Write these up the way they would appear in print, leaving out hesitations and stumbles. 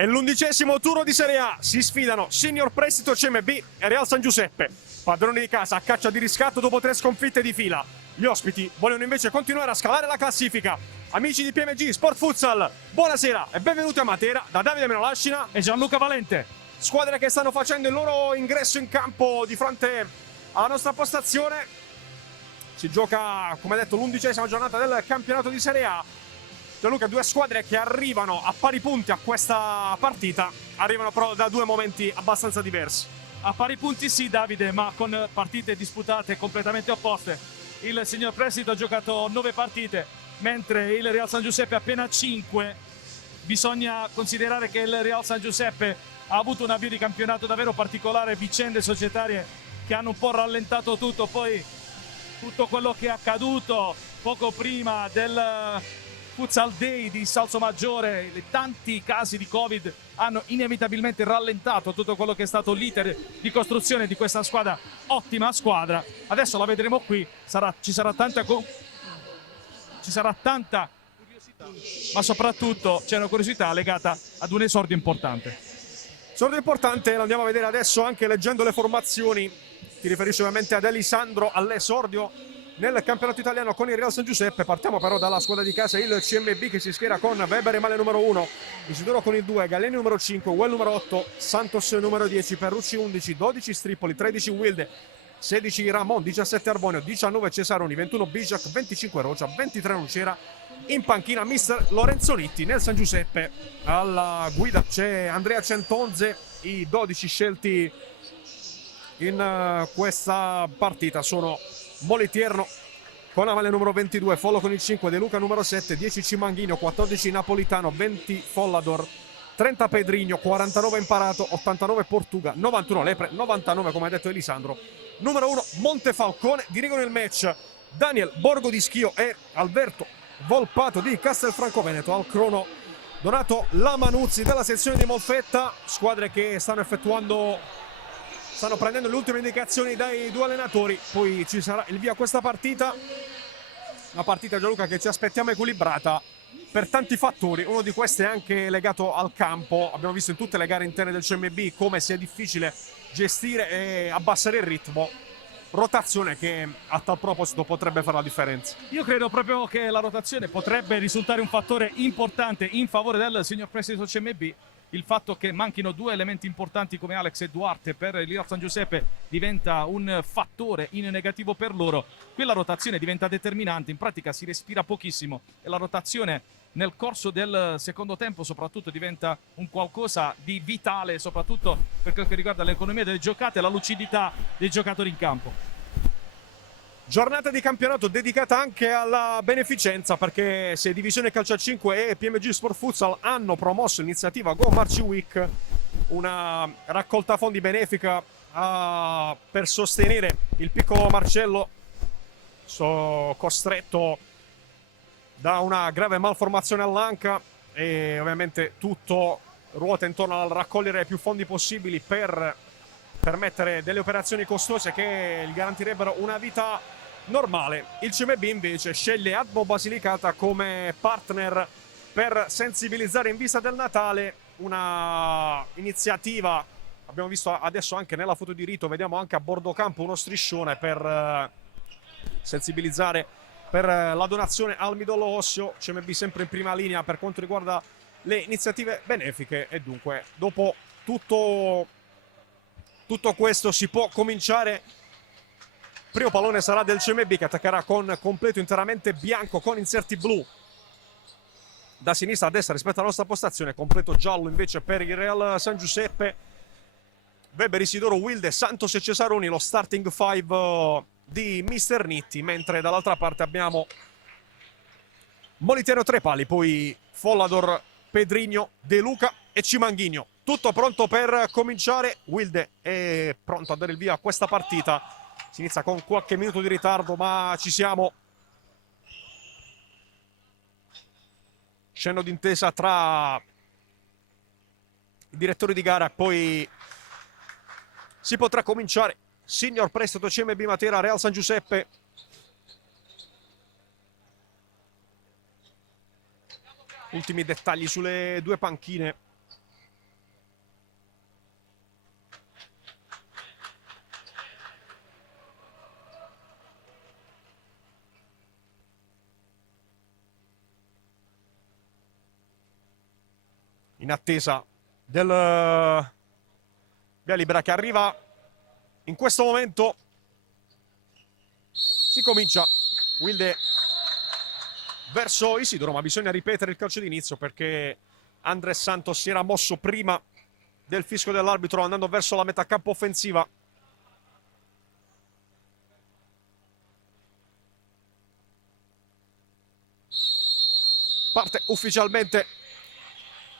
È l'11° turno di Serie A, si sfidano Signor Prestito CMB e Real San Giuseppe, padroni di casa a caccia di riscatto dopo 3 sconfitte di fila. Gli ospiti vogliono invece continuare a scalare la classifica. Amici di PMG Sport Futsal, buonasera e benvenuti a Matera da Davide Menolascina e Gianluca Valente. Squadre che stanno facendo il loro ingresso in campo di fronte alla nostra postazione. Si gioca, come detto, l'11ª giornata del campionato di Serie A. Gianluca, due squadre che arrivano a pari punti a questa partita, arrivano però da due momenti abbastanza diversi. A pari punti sì, Davide, ma con partite disputate completamente opposte. Il Signor Prestito ha giocato 9 partite, mentre il Real San Giuseppe appena 5. Bisogna considerare che il Real San Giuseppe ha avuto un avvio di campionato davvero particolare, vicende societarie che hanno un po' rallentato tutto, poi tutto quello che è accaduto poco prima del Futsal Day di Salsomaggiore, tanti casi di Covid hanno inevitabilmente rallentato tutto quello che è stato l'iter di costruzione di questa squadra, ottima squadra. Adesso la vedremo qui, ci sarà tanta curiosità, ma soprattutto c'è una curiosità legata ad un esordio importante. Esordio importante, lo andiamo a vedere adesso anche leggendo le formazioni. Ti riferisci ovviamente ad Elisandro, all'esordio nel campionato italiano con il Real San Giuseppe. Partiamo però dalla squadra di casa, il CMB, che si schiera con Weber Emale numero 1, Isidoro con il 2, Galeni numero 5, Well numero 8, Santos numero 10, Perrucci 11, 12 Stripoli, 13 Wilde, 16 Ramon, 17 Arbonio, 19 Cesaroni, 21 Bijac, 25 Rocia, 23 Lucera. In panchina mister Lorenzo Nitti. Nel San Giuseppe alla guida c'è Andrea Centonze. I 12 scelti in questa partita sono Molitierno con la maglia numero 22, Follo con il 5, De Luca numero 7, 10 Cimanghino, 14 Napolitano, 20 Follador, 30 Pedrigno, 49 Imparato, 89 Portuga, 91 Lepre, 99 come ha detto Elisandro, numero 1 Montefalcone. Dirigono il match Daniel Borgo di Schio e Alberto Volpato di Castelfranco Veneto. Al crono Donato Lamanuzzi della sezione di Molfetta. Squadre che stanno prendendo le ultime indicazioni dai due allenatori. Poi ci sarà il via a questa partita, una partita, Gianluca, che ci aspettiamo equilibrata per tanti fattori. Uno di questi è anche legato al campo. Abbiamo visto in tutte le gare interne del CMB come sia difficile gestire e abbassare il ritmo. Rotazione che a tal proposito potrebbe fare la differenza. Io credo proprio che la rotazione potrebbe risultare un fattore importante in favore del Signor Prestito CMB. Il fatto che manchino due elementi importanti come Alex e Duarte per il Real San Giuseppe diventa un fattore in negativo per loro. Qui la rotazione diventa determinante, in pratica si respira pochissimo e la rotazione nel corso del secondo tempo soprattutto diventa un qualcosa di vitale, soprattutto per quel che riguarda l'economia delle giocate e la lucidità dei giocatori in campo. Giornata di campionato dedicata anche alla beneficenza, perché se Divisione Calcio a 5 e PMG Sport Futsal hanno promosso l'iniziativa Go Marci Week, una raccolta fondi benefica per sostenere il piccolo Marcello costretto da una grave malformazione all'anca, e ovviamente tutto ruota intorno al raccogliere più fondi possibili per permettere delle operazioni costose che gli garantirebbero una vita normale. Il CMB invece sceglie Admo Basilicata come partner per sensibilizzare in vista del Natale, una iniziativa. Abbiamo visto adesso anche nella foto di rito, vediamo anche a bordo campo uno striscione per sensibilizzare per la donazione al midollo osseo. CMB sempre in prima linea per quanto riguarda le iniziative benefiche, e dunque dopo tutto questo si può cominciare. Primo pallone sarà del CMB, che attaccherà con completo interamente bianco con inserti blu da sinistra a destra rispetto alla nostra postazione, completo giallo invece per il Real San Giuseppe. Weber, Isidoro, Wilde, Santos e Cesaroni, lo starting five di Mister Nitti, mentre dall'altra parte abbiamo Molitero tre pali, poi Follador, Pedrigno, De Luca e Cimanghino. Tutto pronto per cominciare. Wilde è pronto a dare il via a questa partita. Si inizia con qualche minuto di ritardo, ma ci siamo. Scena d'intesa tra i direttori di gara, poi si potrà cominciare. Signor Prestito CMB Matera, Real San Giuseppe. Ultimi dettagli sulle due panchine. in attesa del via libera che arriva in questo momento. Si comincia. Wilde verso Isidoro, ma bisogna ripetere il calcio d'inizio perché Andres Santos si era mosso prima del fischio dell'arbitro andando verso la metà campo offensiva. Parte ufficialmente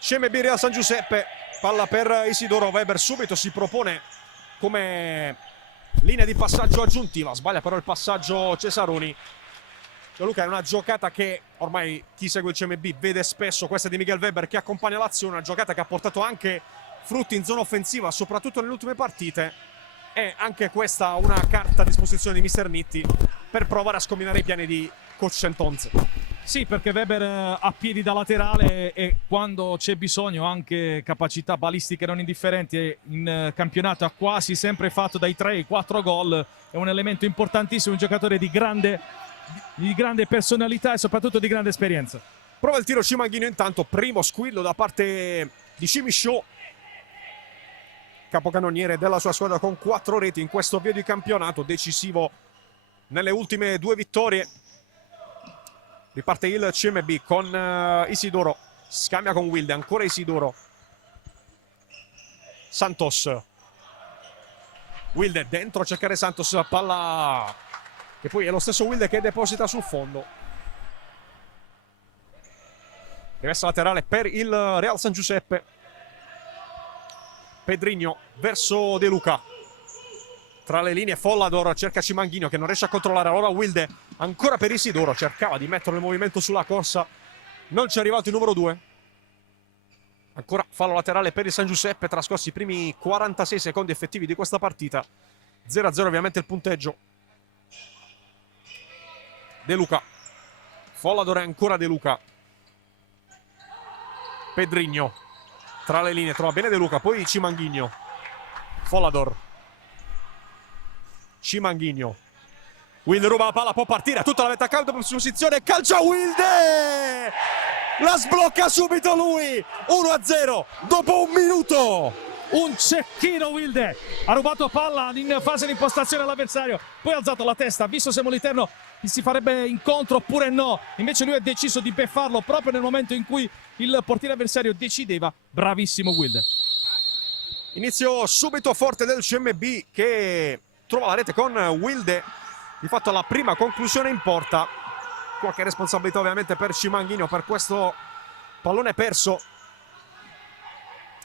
CMB Real San Giuseppe, palla per Isidoro. Weber subito si propone come linea di passaggio aggiuntiva, sbaglia però il passaggio Cesaroni. Luca, è una giocata che ormai chi segue il CMB vede spesso, questa di Miguel Weber che accompagna l'azione, una giocata che ha portato anche frutti in zona offensiva, soprattutto nelle ultime partite. E anche questa una carta a disposizione di Mister Nitti per provare a scombinare i piani di coach Centonze. Sì, perché Weber ha piedi da laterale e quando c'è bisogno anche capacità balistiche non indifferenti, e in campionato ha quasi sempre fatto dai 3 ai 4 gol, è un elemento importantissimo, un giocatore di grande personalità e soprattutto di grande esperienza. Prova il tiro Cimanghino intanto, primo squillo da parte di Cimisciò, capocannoniere della sua squadra con 4 reti in questo avvio di campionato, decisivo nelle ultime 2 vittorie. Riparte il CMB con Isidoro, scambia con Wilde, ancora Isidoro. Santos. Wilde dentro a cercare Santos, palla che poi è lo stesso Wilde che deposita sul fondo. Rimessa laterale per il Real San Giuseppe. Pedrinho verso De Luca. Tra le linee Follador cerca Cimanghino che non riesce a controllare. Allora Wilde ancora per Isidoro, cercava di metterlo in movimento sulla corsa, non ci è arrivato il numero 2. Ancora fallo laterale per il San Giuseppe, trascorsi i primi 46 secondi effettivi di questa partita. 0-0 ovviamente il punteggio. De Luca. Follador è ancora De Luca. Pedrinho. Tra le linee trova bene De Luca, poi Cimanghino. Follador. Cimanghino. Wilde ruba la palla, può partire, tutta la metà campo in posizione, calcia Wilde! La sblocca subito lui! 1-0 dopo un minuto! Un cecchino Wilde, ha rubato palla in fase di impostazione all'avversario, poi ha alzato la testa, ha visto se Moliterno gli si farebbe incontro oppure no, invece lui ha deciso di beffarlo proprio nel momento in cui il portiere avversario decideva. Bravissimo Wilde. Inizio subito forte del CMB che trova la rete con Wilde, di fatto la prima conclusione in porta. Qualche responsabilità ovviamente per Cimanghino per questo pallone perso.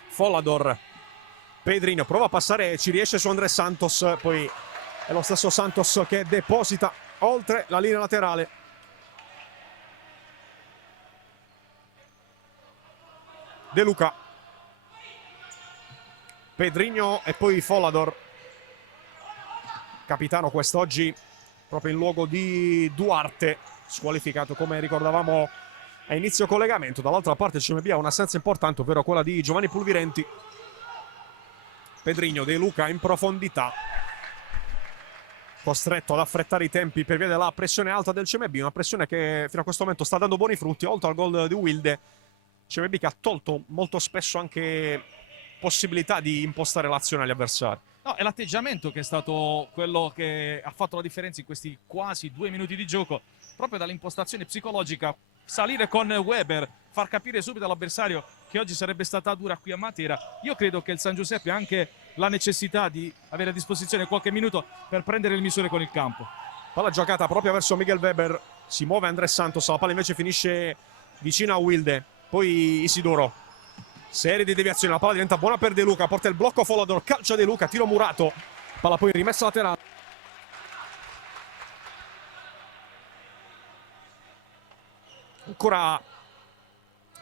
Follador. Pedrinho prova a passare, ci riesce su Andres Santos, poi è lo stesso Santos che deposita oltre la linea laterale. De Luca. Pedrinho e poi Follador. Capitano quest'oggi proprio in luogo di Duarte, squalificato come ricordavamo a inizio collegamento. Dall'altra parte il CMB ha un'assenza importante, ovvero quella di Giovanni Pulvirenti. Pedrinho, De Luca in profondità, costretto ad affrettare i tempi per via della pressione alta del CMB, una pressione che fino a questo momento sta dando buoni frutti. Oltre al gol di Wilde, CMB che ha tolto molto spesso anche possibilità di impostare l'azione agli avversari. No, è l'atteggiamento che è stato quello che ha fatto la differenza in questi quasi 2 minuti di gioco, proprio dall'impostazione psicologica, salire con Weber, far capire subito all'avversario che oggi sarebbe stata dura qui a Matera. Io credo che il San Giuseppe ha anche la necessità di avere a disposizione qualche minuto per prendere il misure con il campo. Palla giocata proprio verso Miguel Weber, si muove Andres Santos, la palla invece finisce vicino a Wilde, poi Isidoro. Serie di deviazioni, la palla diventa buona per De Luca, porta il blocco Follador, calcia De Luca, tiro murato, palla poi rimessa laterale. Ancora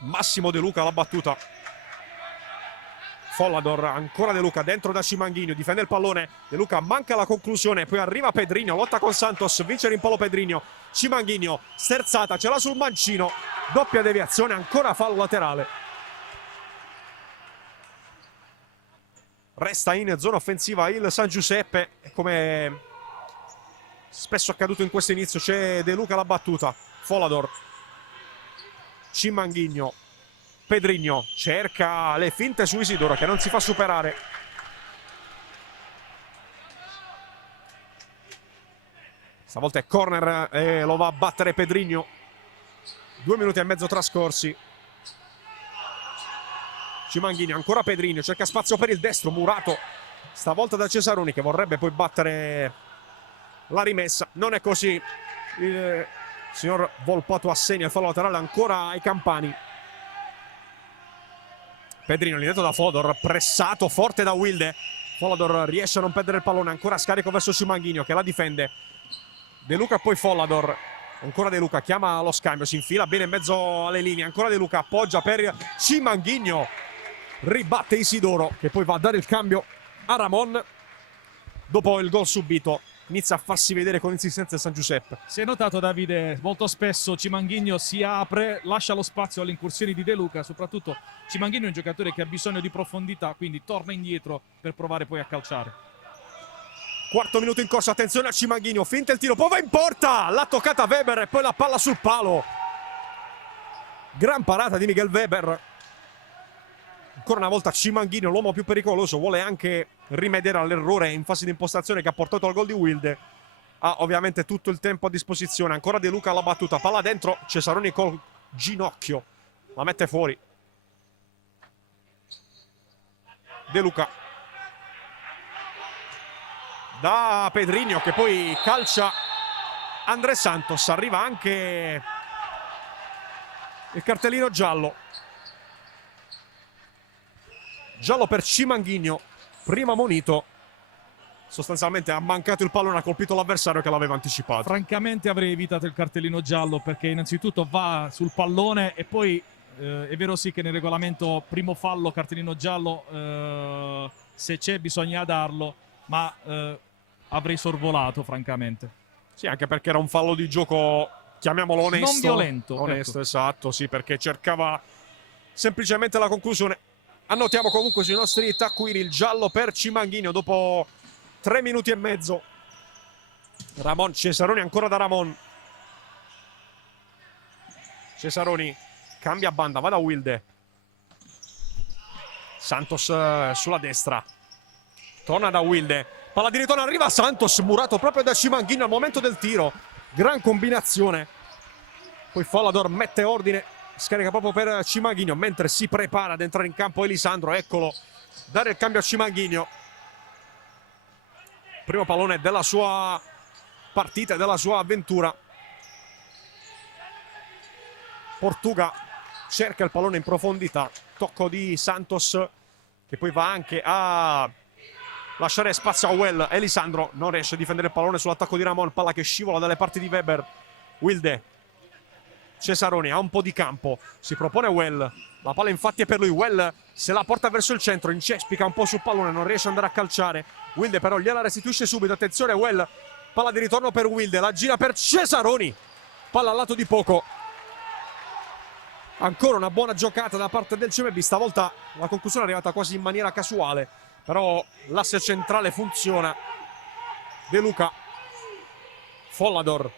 Massimo De Luca alla battuta. Follador, ancora De Luca dentro da Cimanghino, difende il pallone, De Luca manca la conclusione, poi arriva Pedrinho, lotta con Santos, vince rimpallo Pedrinho, Cimanghino, sterzata, ce l'ha sul mancino, doppia deviazione, ancora fallo laterale. Resta in zona offensiva il San Giuseppe, come spesso accaduto in questo inizio c'è De Luca alla battuta. Follador, Cimanghino, Pedrinho cerca le finte su Isidoro che non si fa superare. Stavolta è corner e lo va a battere Pedrinho. 2 minuti e mezzo trascorsi. Cimanghini, ancora Pedrinho, cerca spazio per il destro, murato stavolta da Cesaroni che vorrebbe poi battere la rimessa. Non è così, il signor Volpato assegna il fallo laterale ancora ai campani. Pedrinho l'indietro da Fodor, pressato forte da Wilde. Follador riesce a non perdere il pallone, ancora scarico verso Cimanghini che la difende. De Luca poi Follador, ancora De Luca chiama lo scambio, si infila bene in mezzo alle linee, ancora De Luca appoggia per Cimanghini, ribatte Isidoro che poi va a dare il cambio a Ramon. Dopo il gol subito inizia a farsi vedere con insistenza San Giuseppe. Si è notato, Davide, molto spesso Cimanghini si apre, lascia lo spazio alle incursioni di De Luca, soprattutto Cimanghini è un giocatore che ha bisogno di profondità, quindi torna indietro per provare poi a calciare. Quarto minuto in corso, attenzione a Cimanghini, finta il tiro, poi va in porta, l'ha toccata Weber e poi la palla sul palo. Gran parata di Miguel Weber. Ancora una volta Cimanghini, l'uomo più pericoloso, vuole anche rimediare all'errore in fase di impostazione che ha portato al gol di Wilde. Ha ovviamente tutto il tempo a disposizione, ancora De Luca alla battuta, palla dentro, Cesaroni col ginocchio, la mette fuori. De Luca. Da Pedrinho che poi calcia Andrés Santos, arriva anche il cartellino giallo. Giallo per Cimanghini, prima monito. Sostanzialmente ha mancato il pallone, ha colpito l'avversario che l'aveva anticipato. Francamente avrei evitato il cartellino giallo perché innanzitutto va sul pallone e poi è vero sì che nel regolamento primo fallo cartellino giallo se c'è bisogna darlo, ma avrei sorvolato francamente. Sì, anche perché era un fallo di gioco, chiamiamolo onesto. Non violento. Onesto, ecco. esatto, sì, perché cercava semplicemente la conclusione. Annotiamo comunque sui nostri taccuini il giallo per Cimanghini dopo 3 minuti e mezzo. Ramon, Cesaroni ancora da Ramon. Cesaroni cambia banda, va da Wilde. Santos sulla destra. Torna da Wilde. Palla di ritorno, arriva Santos, murato proprio da Cimanghini al momento del tiro. Gran combinazione. Poi Follador mette ordine, scarica proprio per Cimanghini mentre si prepara ad entrare in campo Elisandro. Eccolo, dare il cambio a Cimanghini. Primo pallone della sua partita e della sua avventura. Portuga cerca il pallone in profondità. Tocco di Santos che poi va anche a lasciare spazio a Well. Elisandro non riesce a difendere il pallone sull'attacco di Ramon. Palla che scivola dalle parti di Weber. Wilde. Cesaroni ha un po' di campo. Si propone Well. La palla infatti è per lui. Well se la porta verso il centro. Incespica un po' sul pallone. Non riesce ad andare a calciare. Wilde però gliela restituisce subito. Attenzione Well. Palla di ritorno per Wilde. La gira per Cesaroni. Palla al lato di poco. Ancora una buona giocata da parte del CMB. Stavolta la conclusione è arrivata quasi in maniera casuale. Però l'asse centrale funziona. De Luca. Follador.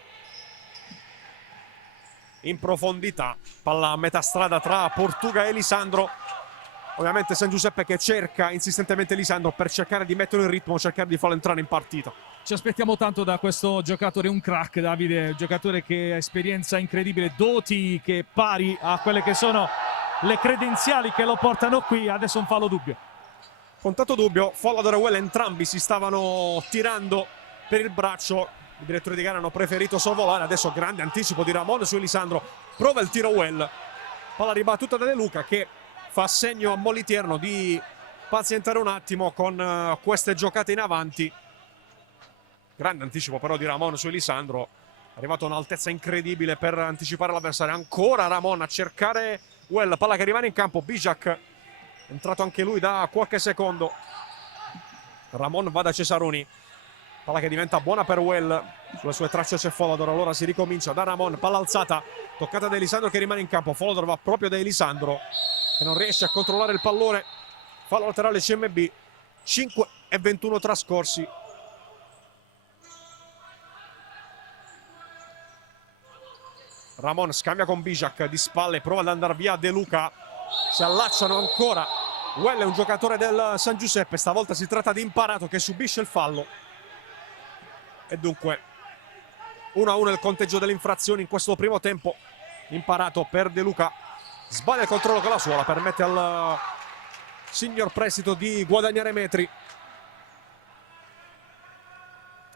In profondità. Palla a metà strada tra Portuga e Elisandro. Ovviamente San Giuseppe che cerca insistentemente Elisandro per cercare di metterlo in ritmo, cercare di farlo entrare in partita. Ci aspettiamo tanto da questo giocatore, un crack Davide, un giocatore che ha esperienza incredibile, doti che pari a quelle che sono le credenziali che lo portano qui. Adesso un fallo dubbio. Contatto dubbio, Follador e Well entrambi si stavano tirando per il braccio. I direttori di gara hanno preferito sorvolare. Adesso grande anticipo di Ramon su Elisandro. Prova il tiro Well. Palla ribattuta da De Luca che fa segno a Moliterno di pazientare un attimo con queste giocate in avanti. Grande anticipo però di Ramon su Elisandro. Arrivato a un'altezza incredibile per anticipare l'avversario. Ancora Ramon a cercare Well. Palla che rimane in campo. Bijak entrato anche lui da qualche secondo. Ramon va da Cesaroni. Palla che diventa buona per Well. Sulle sue tracce c'è Follador. Allora si ricomincia da Ramon. Palla alzata. Toccata da Elisandro che rimane in campo. Follador va proprio da Elisandro che non riesce a controllare il pallone. Fallo laterale CMB. 5 e 21 trascorsi. Ramon scambia con Bijak di spalle. Prova ad andare via De Luca. Si allacciano ancora. Well è un giocatore del San Giuseppe, stavolta si tratta di Imparato che subisce il fallo. E dunque 1-1 il conteggio delle infrazioni in questo primo tempo. Imparato per De Luca, sbaglia il controllo con la suola, permette al signor Prestito di guadagnare metri.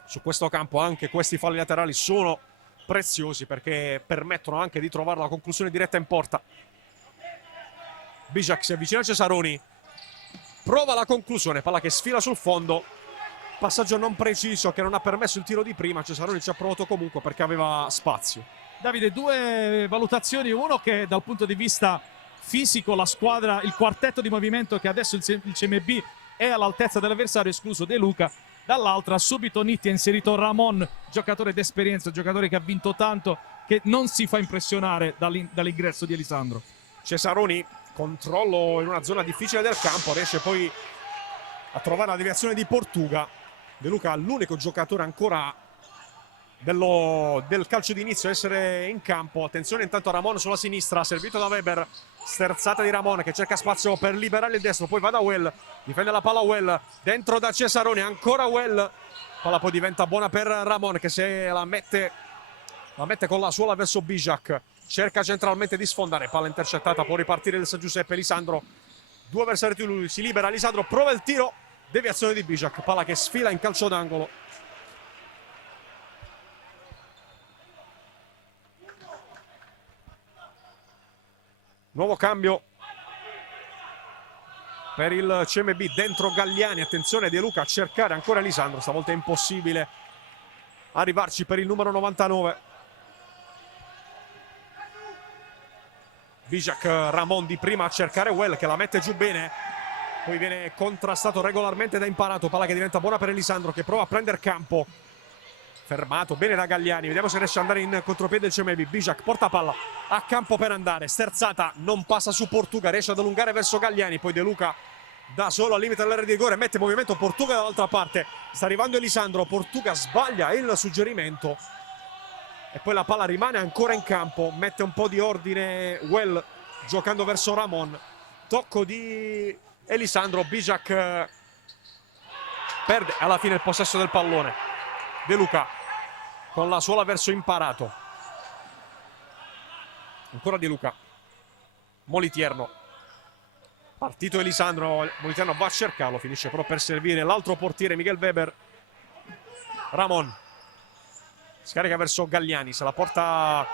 Su questo campo anche questi falli laterali sono preziosi perché permettono anche di trovare la conclusione diretta in porta. Bijak si avvicina a Cesaroni, prova la conclusione, palla che sfila sul fondo, passaggio non preciso che non ha permesso il tiro di prima. Cesaroni ci ha provato comunque perché aveva spazio. Davide, due valutazioni, uno che dal punto di vista fisico la squadra, il quartetto di movimento che adesso il CMB è all'altezza dell'avversario, escluso De Luca, dall'altra subito Nitti ha inserito Ramon, giocatore d'esperienza, giocatore che ha vinto tanto, che non si fa impressionare dall'ingresso di Elisandro. Cesaroni, controllo in una zona difficile del campo, riesce poi a trovare la deviazione di Portuga. De Luca, l'unico giocatore ancora del calcio d'inizio a essere in campo. Attenzione intanto a Ramon sulla sinistra, servito da Weber, sterzata di Ramon che cerca spazio per liberare il destro, poi va da Well, difende la palla Well, dentro da Cesaroni, ancora Well, palla poi diventa buona per Ramon che se la mette con la suola verso Bijak, cerca centralmente di sfondare, palla intercettata, può ripartire il San Giuseppe. Elisandro, due avversari di lui, si libera Elisandro, prova il tiro, deviazione di Bijak, palla che sfila in calcio d'angolo. Nuovo cambio per il CMB, dentro Galliani, attenzione De Luca a cercare ancora Elisandro, stavolta è impossibile arrivarci per il numero 99. Bijak, Ramon di prima a cercare Well che la mette giù bene, poi viene contrastato regolarmente da Imparato, palla che diventa buona per Elisandro che prova a prendere campo, fermato bene da Galliani, vediamo se riesce ad andare in contropiede il CMB. Bijak porta palla a campo per andare, sterzata, non passa su Portuga, riesce ad allungare verso Galliani, poi De Luca da solo al limite dell'area di rigore, mette in movimento Portuga dall'altra parte, sta arrivando Elisandro, Portuga sbaglia il suggerimento e poi la palla rimane ancora in campo, mette un po' di ordine Well giocando verso Ramon, tocco di Elisandro, Bijak perde alla fine il possesso del pallone. De Luca con la suola verso Imparato, ancora De Luca, Moliterno, partito Elisandro, Moliterno va a cercarlo, finisce però per servire l'altro portiere Miguel Weber. Ramon scarica verso Galliani, se la porta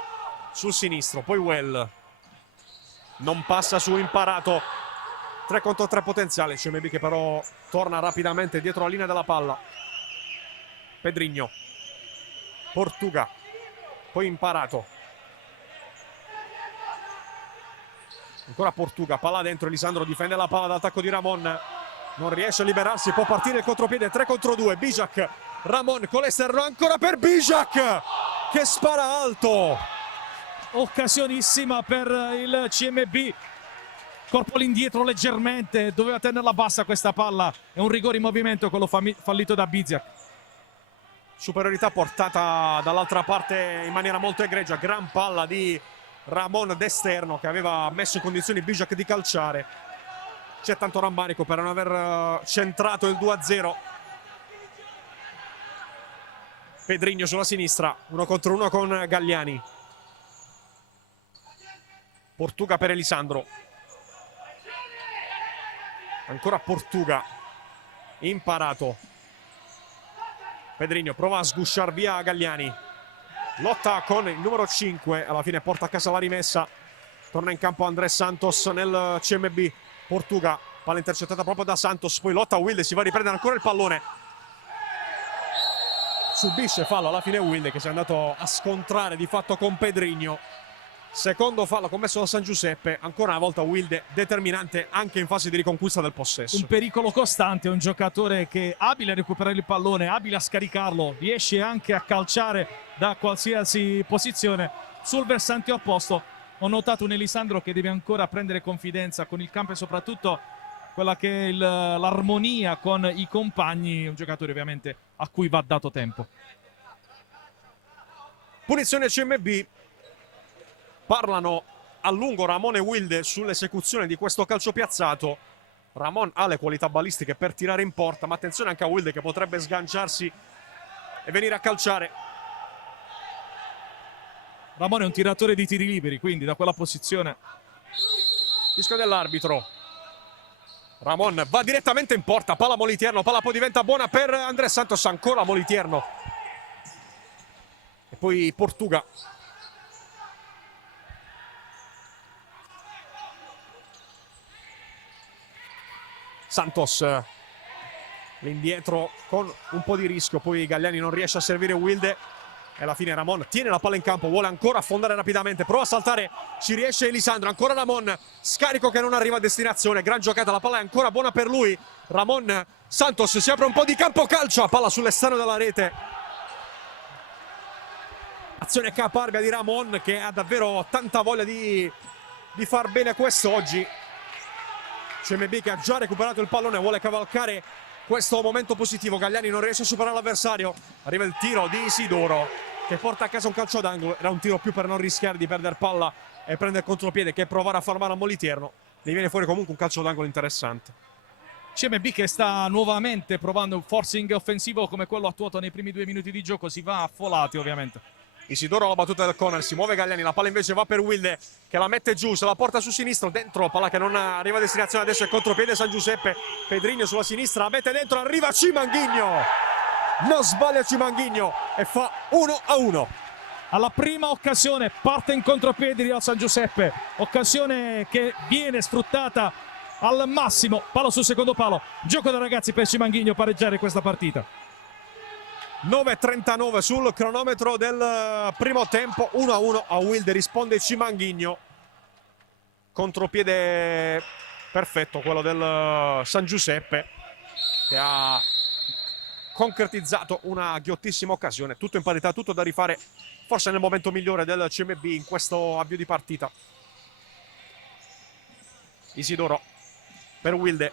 sul sinistro, poi Well non passa su Imparato, 3 contro 3 potenziale, CMB che però torna rapidamente dietro la linea della palla. Pedrinho, Portuga, poi Imparato, ancora Portuga, palla dentro, Elisandro difende la palla d'attacco di Ramon, non riesce a liberarsi, può partire il contropiede, 3 contro 2, Bijak, Ramon con l'esterno ancora per Bijak che spara alto, Occasionissima per il CMB, corpo all'indietro leggermente, doveva tenerla bassa questa palla, è un rigore in movimento quello fallito da Bijak. Superiorità portata dall'altra parte in maniera molto egregia, gran palla di Ramon d'esterno che aveva messo in condizioni Bijak di calciare. C'è tanto rammarico per non aver centrato il 2-0. Pedrinho sulla sinistra, 1 contro 1 con Galliani. Portuga per Elisandro, ancora Portuga, Imparato, Pedrinho prova a sgusciar via Galliani, lotta con il numero 5, alla fine porta a casa la rimessa, torna in campo Andrés Santos nel CMB. Portuga, palla intercettata proprio da Santos, poi lotta Wilde, si va a riprendere ancora il pallone, subisce fallo alla fine Wilde che si è andato a scontrare di fatto con Pedrinho. Secondo fallo commesso da San Giuseppe, ancora una volta Wilde determinante anche in fase di riconquista del possesso. Un pericolo costante, un giocatore che è abile a recuperare il pallone, abile a scaricarlo, riesce anche a calciare da qualsiasi posizione. Sul versante opposto ho notato un Elisandro che deve ancora prendere confidenza con il campo e soprattutto quella che è l'armonia con i compagni, un giocatore ovviamente a cui va dato tempo. Punizione CMB. Parlano a lungo Ramon e Wilde sull'esecuzione di questo calcio piazzato. Ramon ha le qualità balistiche per tirare in porta, ma attenzione anche a Wilde che potrebbe sganciarsi e venire a calciare. Ramon è un tiratore di tiri liberi, quindi da quella posizione. Fischio dell'arbitro. Ramon va direttamente in porta, palla Moliterno, palla poi diventa buona per Andrés Santos, ancora Moliterno. E poi Portuga. Santos l'indietro con un po' di rischio, poi Galliani non riesce a servire Wilde e alla fine Ramon tiene la palla in campo, vuole ancora affondare rapidamente, prova a saltare, ci riesce Elisandro, ancora Ramon, scarico che non arriva a destinazione, gran giocata, la palla è ancora buona per lui. Ramon, Santos si apre un po' di campo, calcia, palla sull'esterno della rete. Azione caparbia di Ramon che ha davvero tanta voglia di far bene questo oggi. CMB che ha già recuperato il pallone, vuole cavalcare questo momento positivo. Galliani non riesce a superare l'avversario, arriva il tiro di Isidoro che porta a casa un calcio d'angolo. Era un tiro più per non rischiare di perdere palla e prendere contropiede che provare a far male a Moliterno. Ne viene fuori comunque un calcio d'angolo interessante. CMB che sta nuovamente provando un forcing offensivo come quello attuato nei primi 2 minuti di gioco, si va affolati ovviamente. Isidoro alla battuta del corner, si muove Galliani, la palla invece va per Wilde che la mette giù, se la porta su sinistro, dentro, palla che non arriva a destinazione, adesso è contropiede San Giuseppe, Pedrinho sulla sinistra, la mette dentro, arriva Cimanghigno, non sbaglia Cimanghigno e fa 1-1. Alla prima occasione parte in contropiede di San Giuseppe, occasione che viene sfruttata al massimo, palo sul secondo palo, gioco da ragazzi per Cimanghigno pareggiare questa partita. 9:39 sul cronometro del primo tempo, 1-1 a Wilde, risponde Cimanghigno. Contropiede perfetto quello del San Giuseppe che ha concretizzato una ghiottissima occasione. Tutto in parità, tutto da rifare, forse nel momento migliore del CMB in questo avvio di partita. Isidoro per Wilde,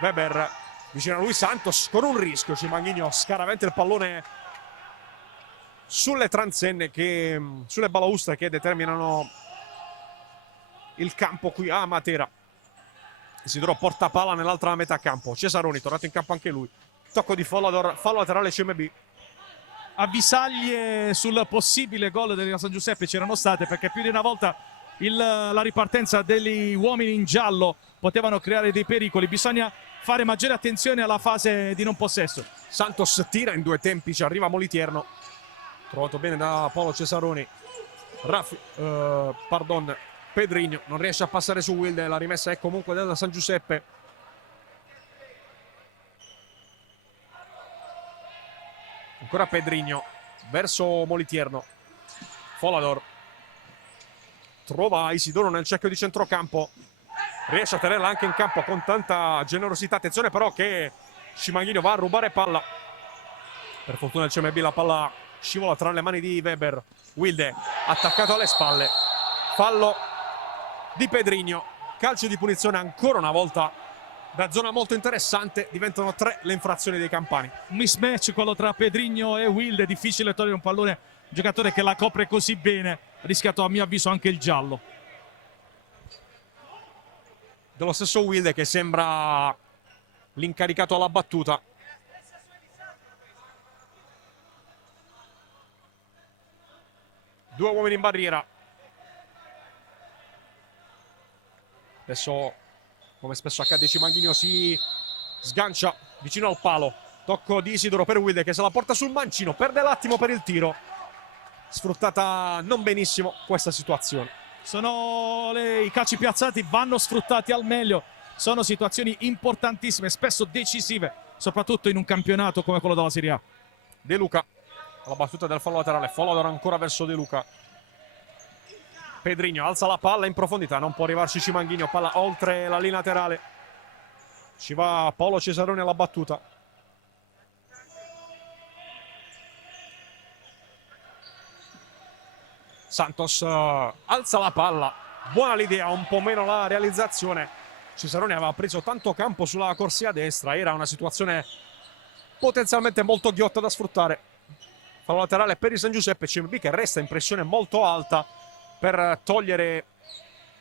Weber vicino a lui, Santos con un rischio, Cimanghigno scaraventa il pallone sulle transenne, sulle balaustre che determinano il campo qui a Matera. Isidoro porta palla nell'altra metà campo, Cesaroni tornato in campo anche lui, tocco di Follador, fallo laterale CMB. Avvisaglie sul possibile gol del San Giuseppe c'erano state, perché più di una volta la ripartenza degli uomini in giallo potevano creare dei pericoli. Bisogna fare maggiore attenzione alla fase di non possesso. Santos tira in 2 tempi, ci arriva Moliterno, trovato bene da Paolo Cesaroni. Pedrinho non riesce a passare su Wilde, la rimessa è comunque del San Giuseppe. Ancora Pedrinho verso Moliterno, Follador trova Isidoro nel cerchio di centrocampo, riesce a tenerla anche in campo con tanta generosità. Attenzione però che Cimanghigno va a rubare palla, per fortuna il CMB la palla scivola tra le mani di Weber. Wilde attaccato alle spalle, fallo di Pedrinho, calcio di punizione ancora una volta da zona molto interessante. Diventano 3 le infrazioni dei campani. Un mismatch quello tra Pedrinho e Wilde, difficile togliere un pallone, un giocatore che la copre così bene, ha rischiato a mio avviso anche il giallo. Dello stesso Wilde che sembra l'incaricato alla battuta. Due uomini in barriera. Adesso, come spesso accade, Cimanghigno si sgancia vicino al palo. Tocco di Isidoro per Wilde che se la porta sul mancino, perde l'attimo per il tiro. Sfruttata non benissimo questa situazione. I calci piazzati vanno sfruttati al meglio, sono situazioni importantissime, spesso decisive, soprattutto in un campionato come quello della Serie A. De Luca, alla battuta del fallo laterale, Follador ancora verso De Luca. Pedrinho alza la palla in profondità, non può arrivarci Cimanghigno, palla oltre la linea laterale. Ci va Paolo Cesaroni alla battuta. Santos alza la palla, buona l'idea, un po' meno la realizzazione. Cesaroni aveva preso tanto campo sulla corsia destra, era una situazione potenzialmente molto ghiotta da sfruttare. Fallo laterale per il San Giuseppe, CMB che resta in pressione molto alta per togliere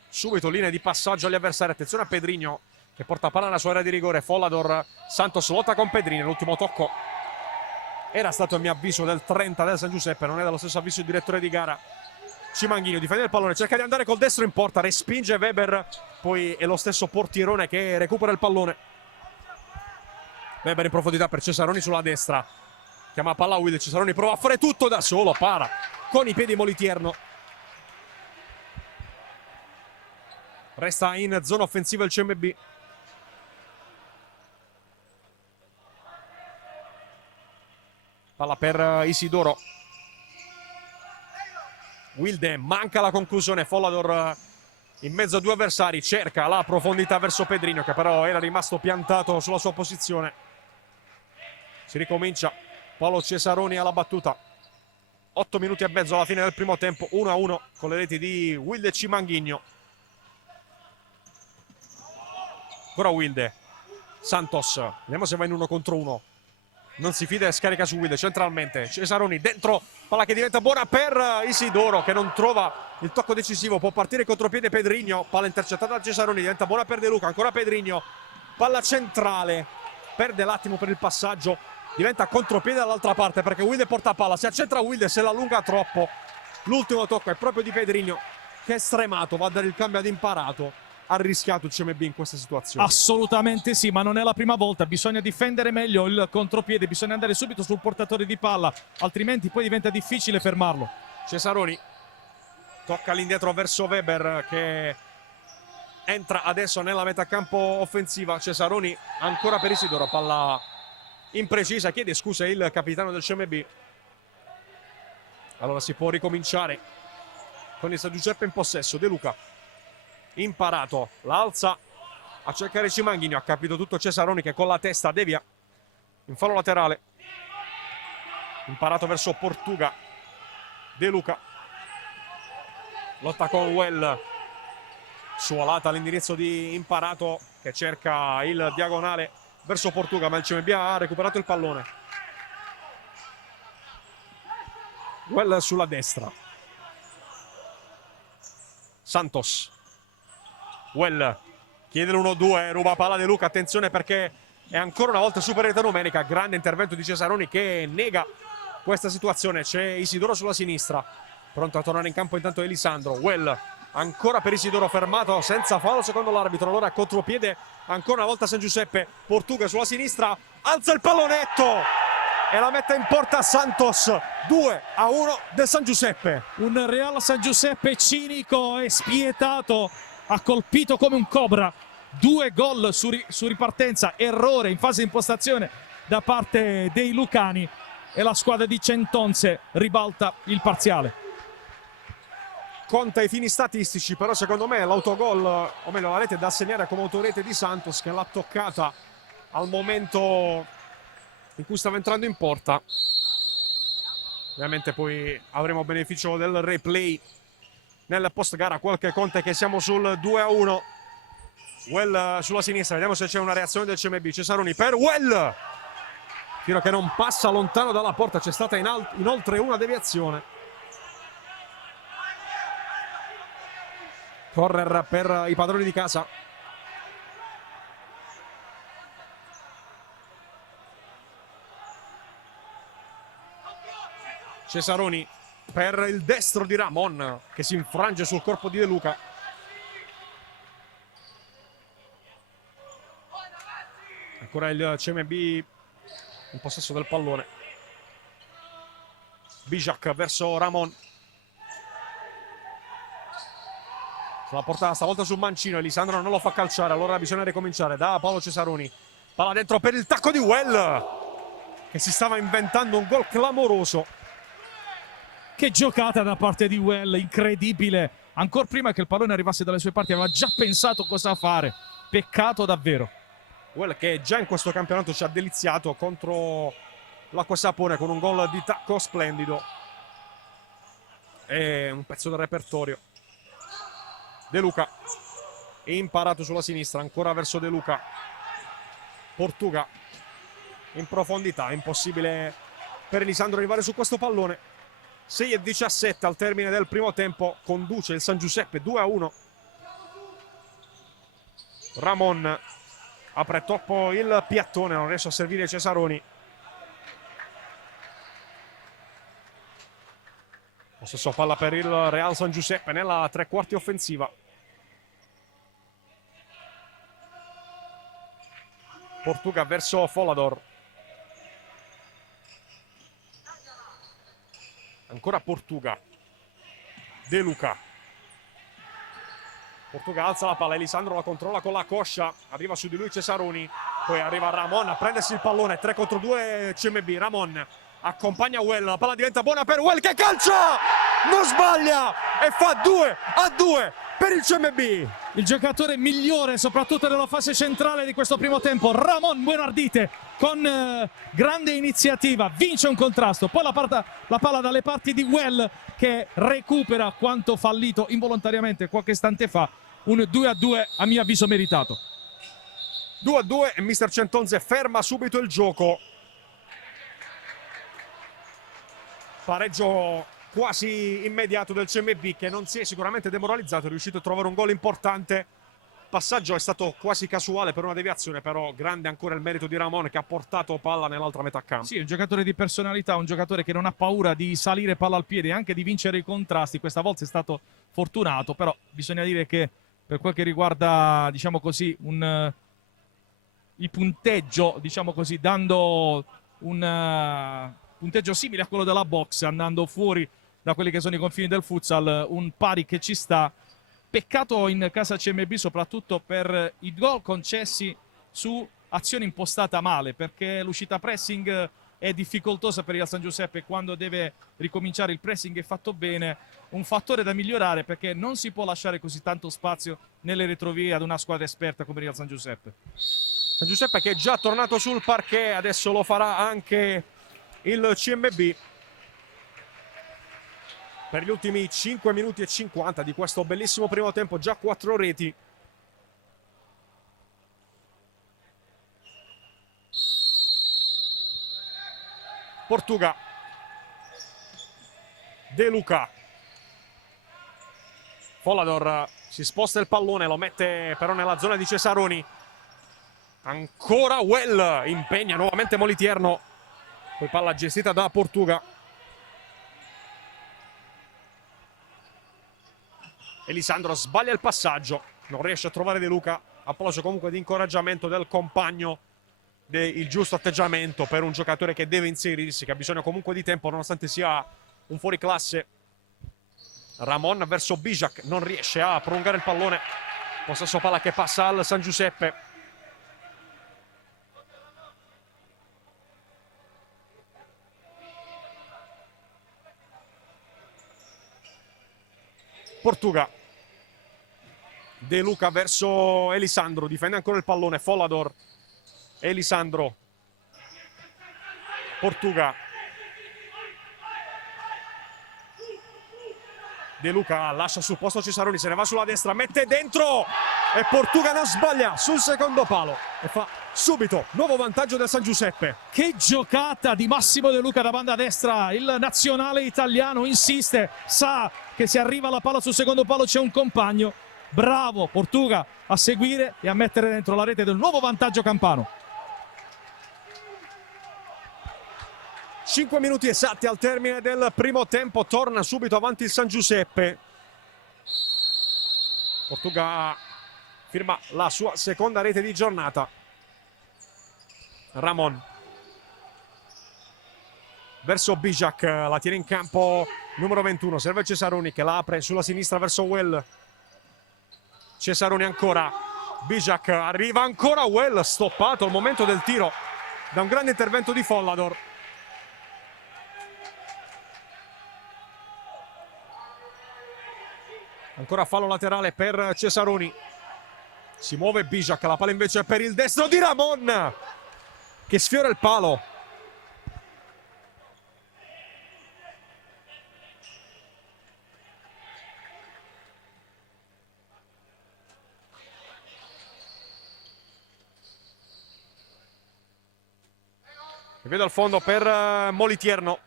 subito linee di passaggio agli avversari. Attenzione a Pedrinho che porta palla nella sua area di rigore. Follador, Santos lotta con Pedrinho, l'ultimo tocco era stato a mio avviso del 30 del San Giuseppe, non è dallo stesso avviso il direttore di gara. Cimanghino difende il pallone, cerca di andare col destro in porta, respinge Weber, poi è lo stesso Portierone che recupera il pallone. Weber in profondità per Cesaroni sulla destra, chiama palla a Will, Cesaroni prova a fare tutto da solo, para con i piedi Molitierno. Resta in zona offensiva il CMB. Palla per Isidoro. Wilde manca la conclusione. Follador in mezzo a due avversari cerca la profondità verso Pedrinho, che però era rimasto piantato sulla sua posizione. Si ricomincia. Paolo Cesaroni alla battuta. 8 minuti e mezzo alla fine del primo tempo, 1-1 con le reti di Wilde e Cimanghigno. Ancora Wilde. Santos, vediamo se va in 1 contro 1. Non si fida e scarica su Wilde centralmente. Cesaroni dentro, palla che diventa buona per Isidoro che non trova il tocco decisivo. Può partire contropiede Pedrinho, palla intercettata da Cesaroni, diventa buona per De Luca. Ancora Pedrinho, palla centrale, perde l'attimo per il passaggio, diventa contropiede dall'altra parte perché Wilde porta palla, si accentra Wilde, se la allunga troppo. L'ultimo tocco è proprio di Pedrinho che è stremato, va a dare il cambio ad Imparato. Ha rischiato il CMB in questa situazione. Assolutamente sì, ma non è la prima volta. Bisogna difendere meglio il contropiede, bisogna andare subito sul portatore di palla, altrimenti poi diventa difficile fermarlo. Cesaroni tocca all'indietro verso Weber che entra adesso nella metacampo offensiva. Cesaroni ancora per Isidoro, palla imprecisa, chiede scusa il capitano del CMB. Allora si può ricominciare con il San Giuseppe in possesso. De Luca, Imparato, l'alza a cercare Cimanghino, ha capito tutto Cesaroni che con la testa devia in fallo laterale. Imparato verso Portuga. De Luca lotta con Well, suolata all'indirizzo di Imparato che cerca il diagonale verso Portuga, ma il CMB ha recuperato il pallone. Well sulla destra. Santos. Well chiede l'1-2, ruba palla De Luca, attenzione perché è ancora una volta superiorità numerica. Grande intervento di Cesaroni che nega questa situazione. C'è Isidoro sulla sinistra, pronto a tornare in campo intanto Elisandro. Well ancora per Isidoro, fermato senza fallo secondo l'arbitro. Allora contropiede ancora una volta San Giuseppe. Portuga sulla sinistra, alza il pallonetto e la mette in porta Santos. 2-1 del San Giuseppe. Un Real San Giuseppe cinico e spietato, ha colpito come un cobra. 2 gol su ripartenza, errore in fase di impostazione da parte dei lucani e la squadra di Centonze ribalta il parziale. Conta i fini statistici, però secondo me l'autogol, o meglio la rete da segnare come autorete di Santos, che l'ha toccata al momento in cui stava entrando in porta. Ovviamente poi avremo beneficio del replay nel post gara. Qualche conte che siamo sul 2-1. Well sulla sinistra, vediamo se c'è una reazione del CMB. Cesaroni per Well, tiro che non passa lontano dalla porta, c'è stata inoltre una deviazione. Corner per i padroni di casa. Cesaroni per il destro di Ramon che si infrange sul corpo di De Luca. Ancora il CMB in possesso del pallone. Bijak verso Ramon. Se la porta stavolta sul mancino, Elisandro non lo fa calciare, allora bisogna ricominciare da Paolo Cesaroni. Palla dentro per il tacco di Well che si stava inventando un gol clamoroso. Che giocata da parte di Well, incredibile. Ancora prima che il pallone arrivasse dalle sue parti aveva già pensato cosa fare. Peccato davvero. Well che già in questo campionato ci ha deliziato contro l'Acqua Sapone con un gol di tacco splendido. E un pezzo del repertorio. De Luca, Imparato sulla sinistra, ancora verso De Luca. Portuga in profondità, impossibile per Elisandro arrivare su questo pallone. 6:17 al termine del primo tempo, conduce il San Giuseppe 2-1. Ramon apre troppo il piattone, non riesce a servire Cesaroni. Lo stesso palla per il Real San Giuseppe nella tre quarti offensiva. Portuga verso Folador. Ancora Portuga. De Luca. Portuga alza la palla, Elisandro la controlla con la coscia, arriva su di lui Cesaroni, poi arriva Ramon a prendersi il pallone, 3 contro 2 CMB, Ramon accompagna Well, la palla diventa buona per Well che calcia! Non sbaglia e fa 2-2 per il CMB. Il giocatore migliore soprattutto nella fase centrale di questo primo tempo, Ramon Buenardite, con grande iniziativa, vince un contrasto, poi la palla dalle parti di Well che recupera quanto fallito involontariamente qualche istante fa. Un 2-2 a mio avviso meritato. 2-2 e mister Centonze ferma subito il gioco. Pareggio quasi immediato del CMB che non si è sicuramente demoralizzato, è riuscito a trovare un gol importante. Il passaggio è stato quasi casuale per una deviazione, però grande ancora il merito di Ramon che ha portato palla nell'altra metà campo. Sì, un giocatore di personalità, un giocatore che non ha paura di salire palla al piede e anche di vincere i contrasti. Questa volta è stato fortunato, però bisogna dire che per quel che riguarda, diciamo così, il punteggio, diciamo così, dando un punteggio simile a quello della box, andando fuori da quelli che sono i confini del futsal, un pari che ci sta. Peccato in casa CMB soprattutto per i gol concessi su azione impostata male, perché l'uscita pressing è difficoltosa per il San Giuseppe. Quando deve ricominciare il pressing è fatto bene, un fattore da migliorare, perché non si può lasciare così tanto spazio nelle retrovie ad una squadra esperta come il San Giuseppe. San Giuseppe che è già tornato sul parquet, adesso lo farà anche il CMB per gli ultimi 5 minuti e 50 di questo bellissimo primo tempo, già 4 reti. Portuga. De Luca. Folador si sposta il pallone, lo mette però nella zona di Cesaroni. Ancora Well, impegna nuovamente Molitierno. Poi palla gestita da Portuga. Elisandro sbaglia il passaggio, non riesce a trovare De Luca. Applauso comunque di incoraggiamento del compagno, del giusto atteggiamento per un giocatore che deve inserirsi, che ha bisogno comunque di tempo nonostante sia un fuoriclasse. Ramon verso Bijak, non riesce a prolungare il pallone. Possesso palla che passa al San Giuseppe. Portuga. De Luca verso Elisandro, difende ancora il pallone, Folador. Elisandro. Portuga. De Luca lascia sul posto Cesaroni, se ne va sulla destra, mette dentro e Portuga non sbaglia sul secondo palo e fa subito nuovo vantaggio del San Giuseppe. Che giocata di Massimo De Luca da banda destra, il nazionale italiano insiste, sa che se arriva la palla sul secondo palo c'è un compagno. Bravo Portuga a seguire e a mettere dentro la rete del nuovo vantaggio campano. 5 minuti esatti al termine del primo tempo, torna subito avanti il San Giuseppe. Portuga firma la sua seconda rete di giornata. Ramon verso Bijak, la tiene in campo numero 21, serve Cesaroni che la apre sulla sinistra verso Well. Cesaroni ancora, Bijak, arriva ancora Well, stoppato al momento del tiro da un grande intervento di Follador. Ancora fallo laterale per Cesaroni. Si muove Bijak, la palla invece è per il destro di Ramon che sfiora il palo. E vedo al fondo per Molitierno.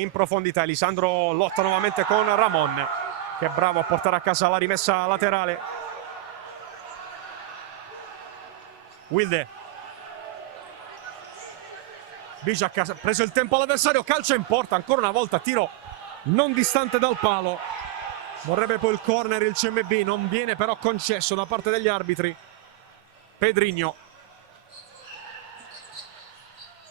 in profondità. Elisandro lotta nuovamente con Ramon, che è bravo a portare a casa la rimessa laterale. Wilde. Bijak ha preso il tempo all'avversario, calcio in porta, ancora una volta tiro non distante dal palo. Vorrebbe poi il corner il CMB, non viene però concesso da parte degli arbitri. Pedrinho.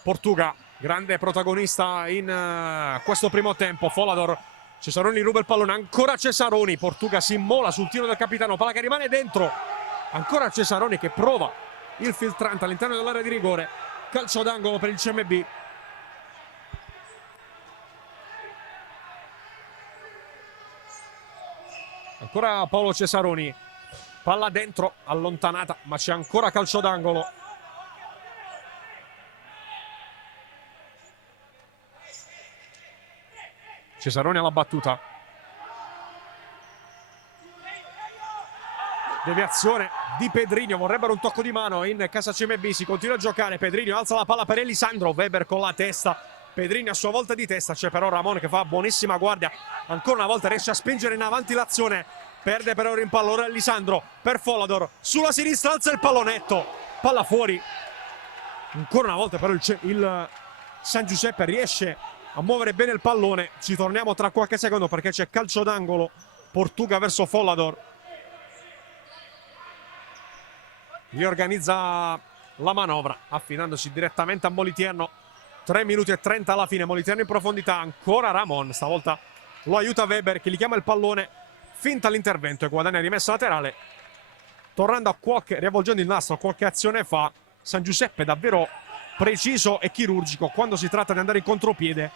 Portuga, grande protagonista in questo primo tempo. Folador, Cesaroni ruba il pallone, ancora Cesaroni. Portuga si immola sul tiro del capitano, palla che rimane dentro. Ancora Cesaroni che prova il filtrante all'interno dell'area di rigore. Calcio d'angolo per il CMB. Ancora Paolo Cesaroni, palla dentro, allontanata, ma c'è ancora calcio d'angolo. Cesaroni alla battuta. Deviazione di Pedrinho, vorrebbero un tocco di mano in casa CMB, si continua a giocare. Pedrinho alza la palla per Elisandro, Weber con la testa. Pedrinho a sua volta di testa, c'è però Ramon che fa buonissima guardia. Ancora una volta riesce a spingere in avanti l'azione. Perde però il rimpallo, ora Elisandro per Folador. Sulla sinistra alza il pallonetto. Palla fuori. Ancora una volta però il San Giuseppe riesce a muovere bene il pallone. Ci torniamo tra qualche secondo perché c'è calcio d'angolo. Portuga verso Folador. Riorganizza la manovra affidandosi direttamente a Moliterno. 3 minuti e 30 alla fine. Moliterno in profondità, ancora Ramon, stavolta lo aiuta Weber che gli chiama il pallone, finta l'intervento e guadagna rimessa laterale. Tornando a riavvolgendo il nastro, qualche azione fa. San Giuseppe davvero preciso e chirurgico quando si tratta di andare in contropiede.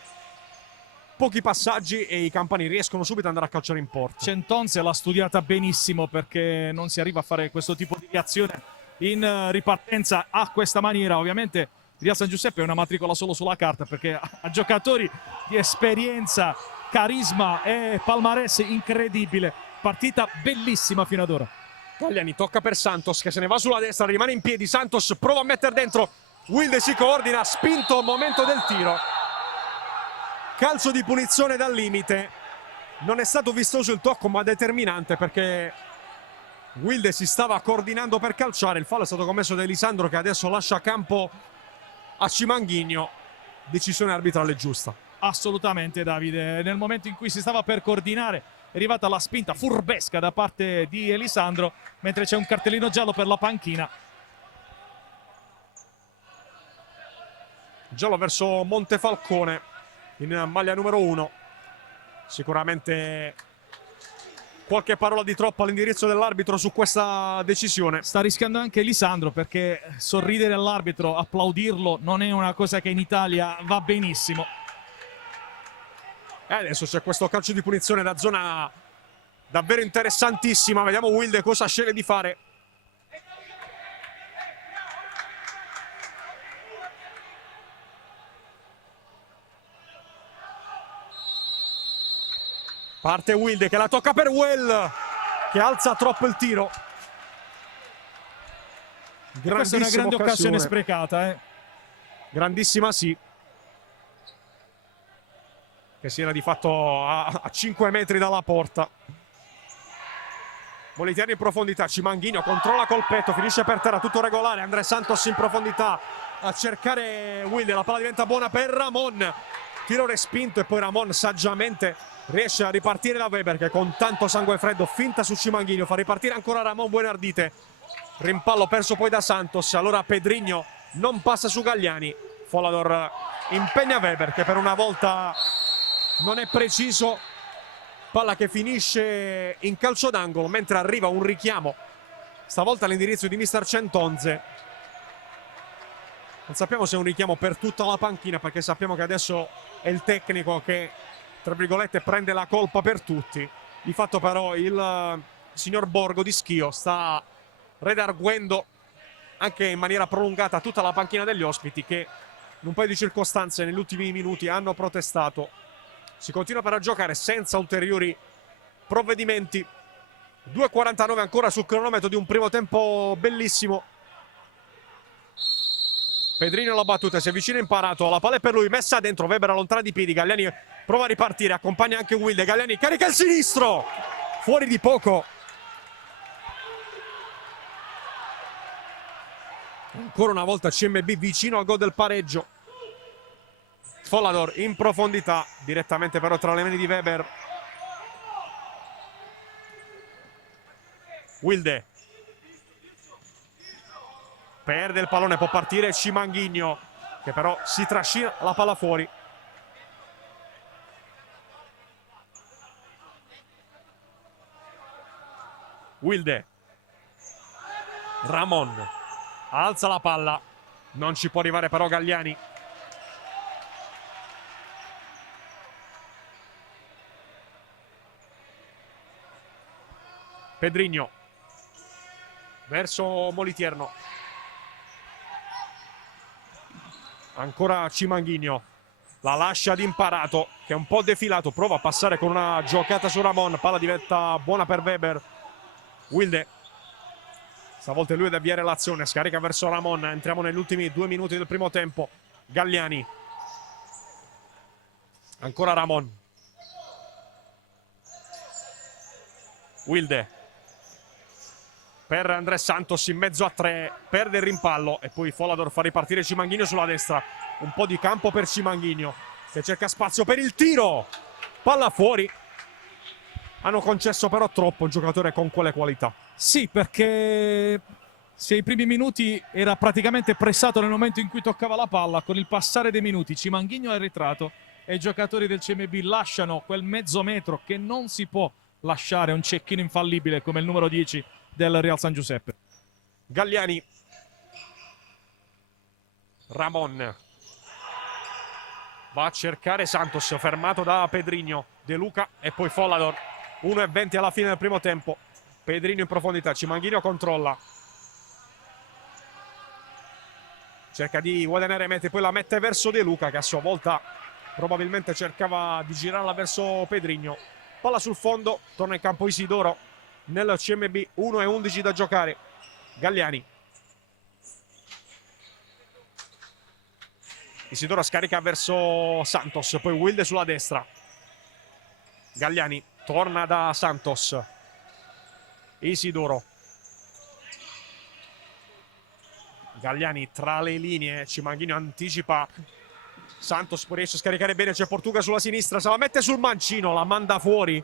Pochi passaggi e i campani riescono subito ad andare a calciare in porta. Centonze l'ha studiata benissimo perché non si arriva a fare questo tipo di azione in ripartenza a questa maniera. Ovviamente Real San Giuseppe è una matricola solo sulla carta perché ha giocatori di esperienza, carisma e palmarès incredibile. Partita bellissima fino ad ora. Gagliani tocca per Santos che se ne va sulla destra, rimane in piedi. Santos prova a mettere dentro. Wilde si coordina, spinto al momento del tiro. Calcio di punizione dal limite. Non è stato vistoso il tocco ma determinante perché Wilde si stava coordinando per calciare. Il fallo è stato commesso da Elisandro che adesso lascia campo a Cimanghigno. Decisione arbitrale giusta. Assolutamente Davide, nel momento in cui si stava per coordinare è arrivata la spinta furbesca da parte di Elisandro, mentre c'è un cartellino giallo per la panchina. Giallo verso Montefalcone in maglia numero 1. Sicuramente qualche parola di troppo all'indirizzo dell'arbitro su questa decisione. Sta rischiando anche Elisandro perché sorridere all'arbitro, applaudirlo non è una cosa che in Italia va benissimo. E adesso c'è questo calcio di punizione da zona davvero interessantissima. Vediamo Wilde cosa sceglie di fare. Parte Wilde che la tocca per Well che alza troppo il tiro. Questa è una grande occasione sprecata. Grandissima sì. Che si era di fatto a 5 metri dalla porta. Moliterno in profondità, Cimanghigno controlla col petto, finisce per terra, tutto regolare. André Santos in profondità a cercare Wilde, la palla diventa buona per Ramon. Tiro respinto e poi Ramon saggiamente riesce a ripartire da Weber che con tanto sangue freddo finta su Cimanghigno, fa ripartire ancora Ramon Buenardite. Rimpallo perso poi da Santos, allora Pedrinho non passa su Gagliani. Folador impegna Weber che per una volta non è preciso. Palla che finisce in calcio d'angolo mentre arriva un richiamo, stavolta all'indirizzo di mister Centonze. Non sappiamo se è un richiamo per tutta la panchina perché sappiamo che adesso è il tecnico che tra virgolette prende la colpa per tutti. Di fatto però il signor Borgo di Schio sta redarguendo anche in maniera prolungata tutta la panchina degli ospiti che in un paio di circostanze negli ultimi minuti hanno protestato. Si continua per a giocare senza ulteriori provvedimenti. 2:49 ancora sul cronometro di un primo tempo bellissimo. Pedrinho la battuta, si avvicina imparato, la palla è per lui, messa dentro, Weber allontana di piedi, Galliani prova a ripartire, accompagna anche Wilde, Galliani carica il sinistro, fuori di poco. Ancora una volta CMB vicino al gol del pareggio. Follador in profondità, direttamente però tra le mani di Weber. Wilde perde il pallone, può partire Cimanghigno che però si trascina la palla fuori. Wilde, Ramon alza la palla, non ci può arrivare però Galliani. Pedrinho verso Molitierno, ancora Cimanghigno, la lascia ad Imparato che è un po' defilato, prova a passare con una giocata su Ramon, palla diventa buona per Weber. Wilde, stavolta è lui ad avviare l'azione, scarica verso Ramon, entriamo negli ultimi 2 minuti del primo tempo. Galliani, ancora Ramon, Wilde per Andrés Santos in mezzo a 3, perde il rimpallo e poi Follador fa ripartire Cimanghigno sulla destra. Un po' di campo per Cimanghigno che cerca spazio per il tiro, palla fuori. Hanno concesso però troppo un giocatore con quelle qualità. Sì, perché se ai primi minuti era praticamente pressato nel momento in cui toccava la palla, con il passare dei minuti Cimanghigno è arretrato e i giocatori del CMB lasciano quel mezzo metro che non si può lasciare un cecchino infallibile come il numero 10 del Real San Giuseppe. Galliani, Ramon va a cercare Santos, fermato da Pedrinho, De Luca e poi Follador. 1:20 alla fine del primo tempo. Pedrinho in profondità, Cimanghigno controlla, cerca di guadagnare metri, poi la mette verso De Luca che a sua volta probabilmente cercava di girarla verso Pedrinho. Palla sul fondo, torna in campo Isidoro nel CMB, 1:11 da giocare. Galliani, Isidoro scarica verso Santos, poi Wilde sulla destra. Galliani torna da Santos, Isidoro, Galliani tra le linee, Cimanghigno anticipa Santos, poi riesce a scaricare bene, c'è Portuga sulla sinistra, se la mette sul mancino, la manda fuori.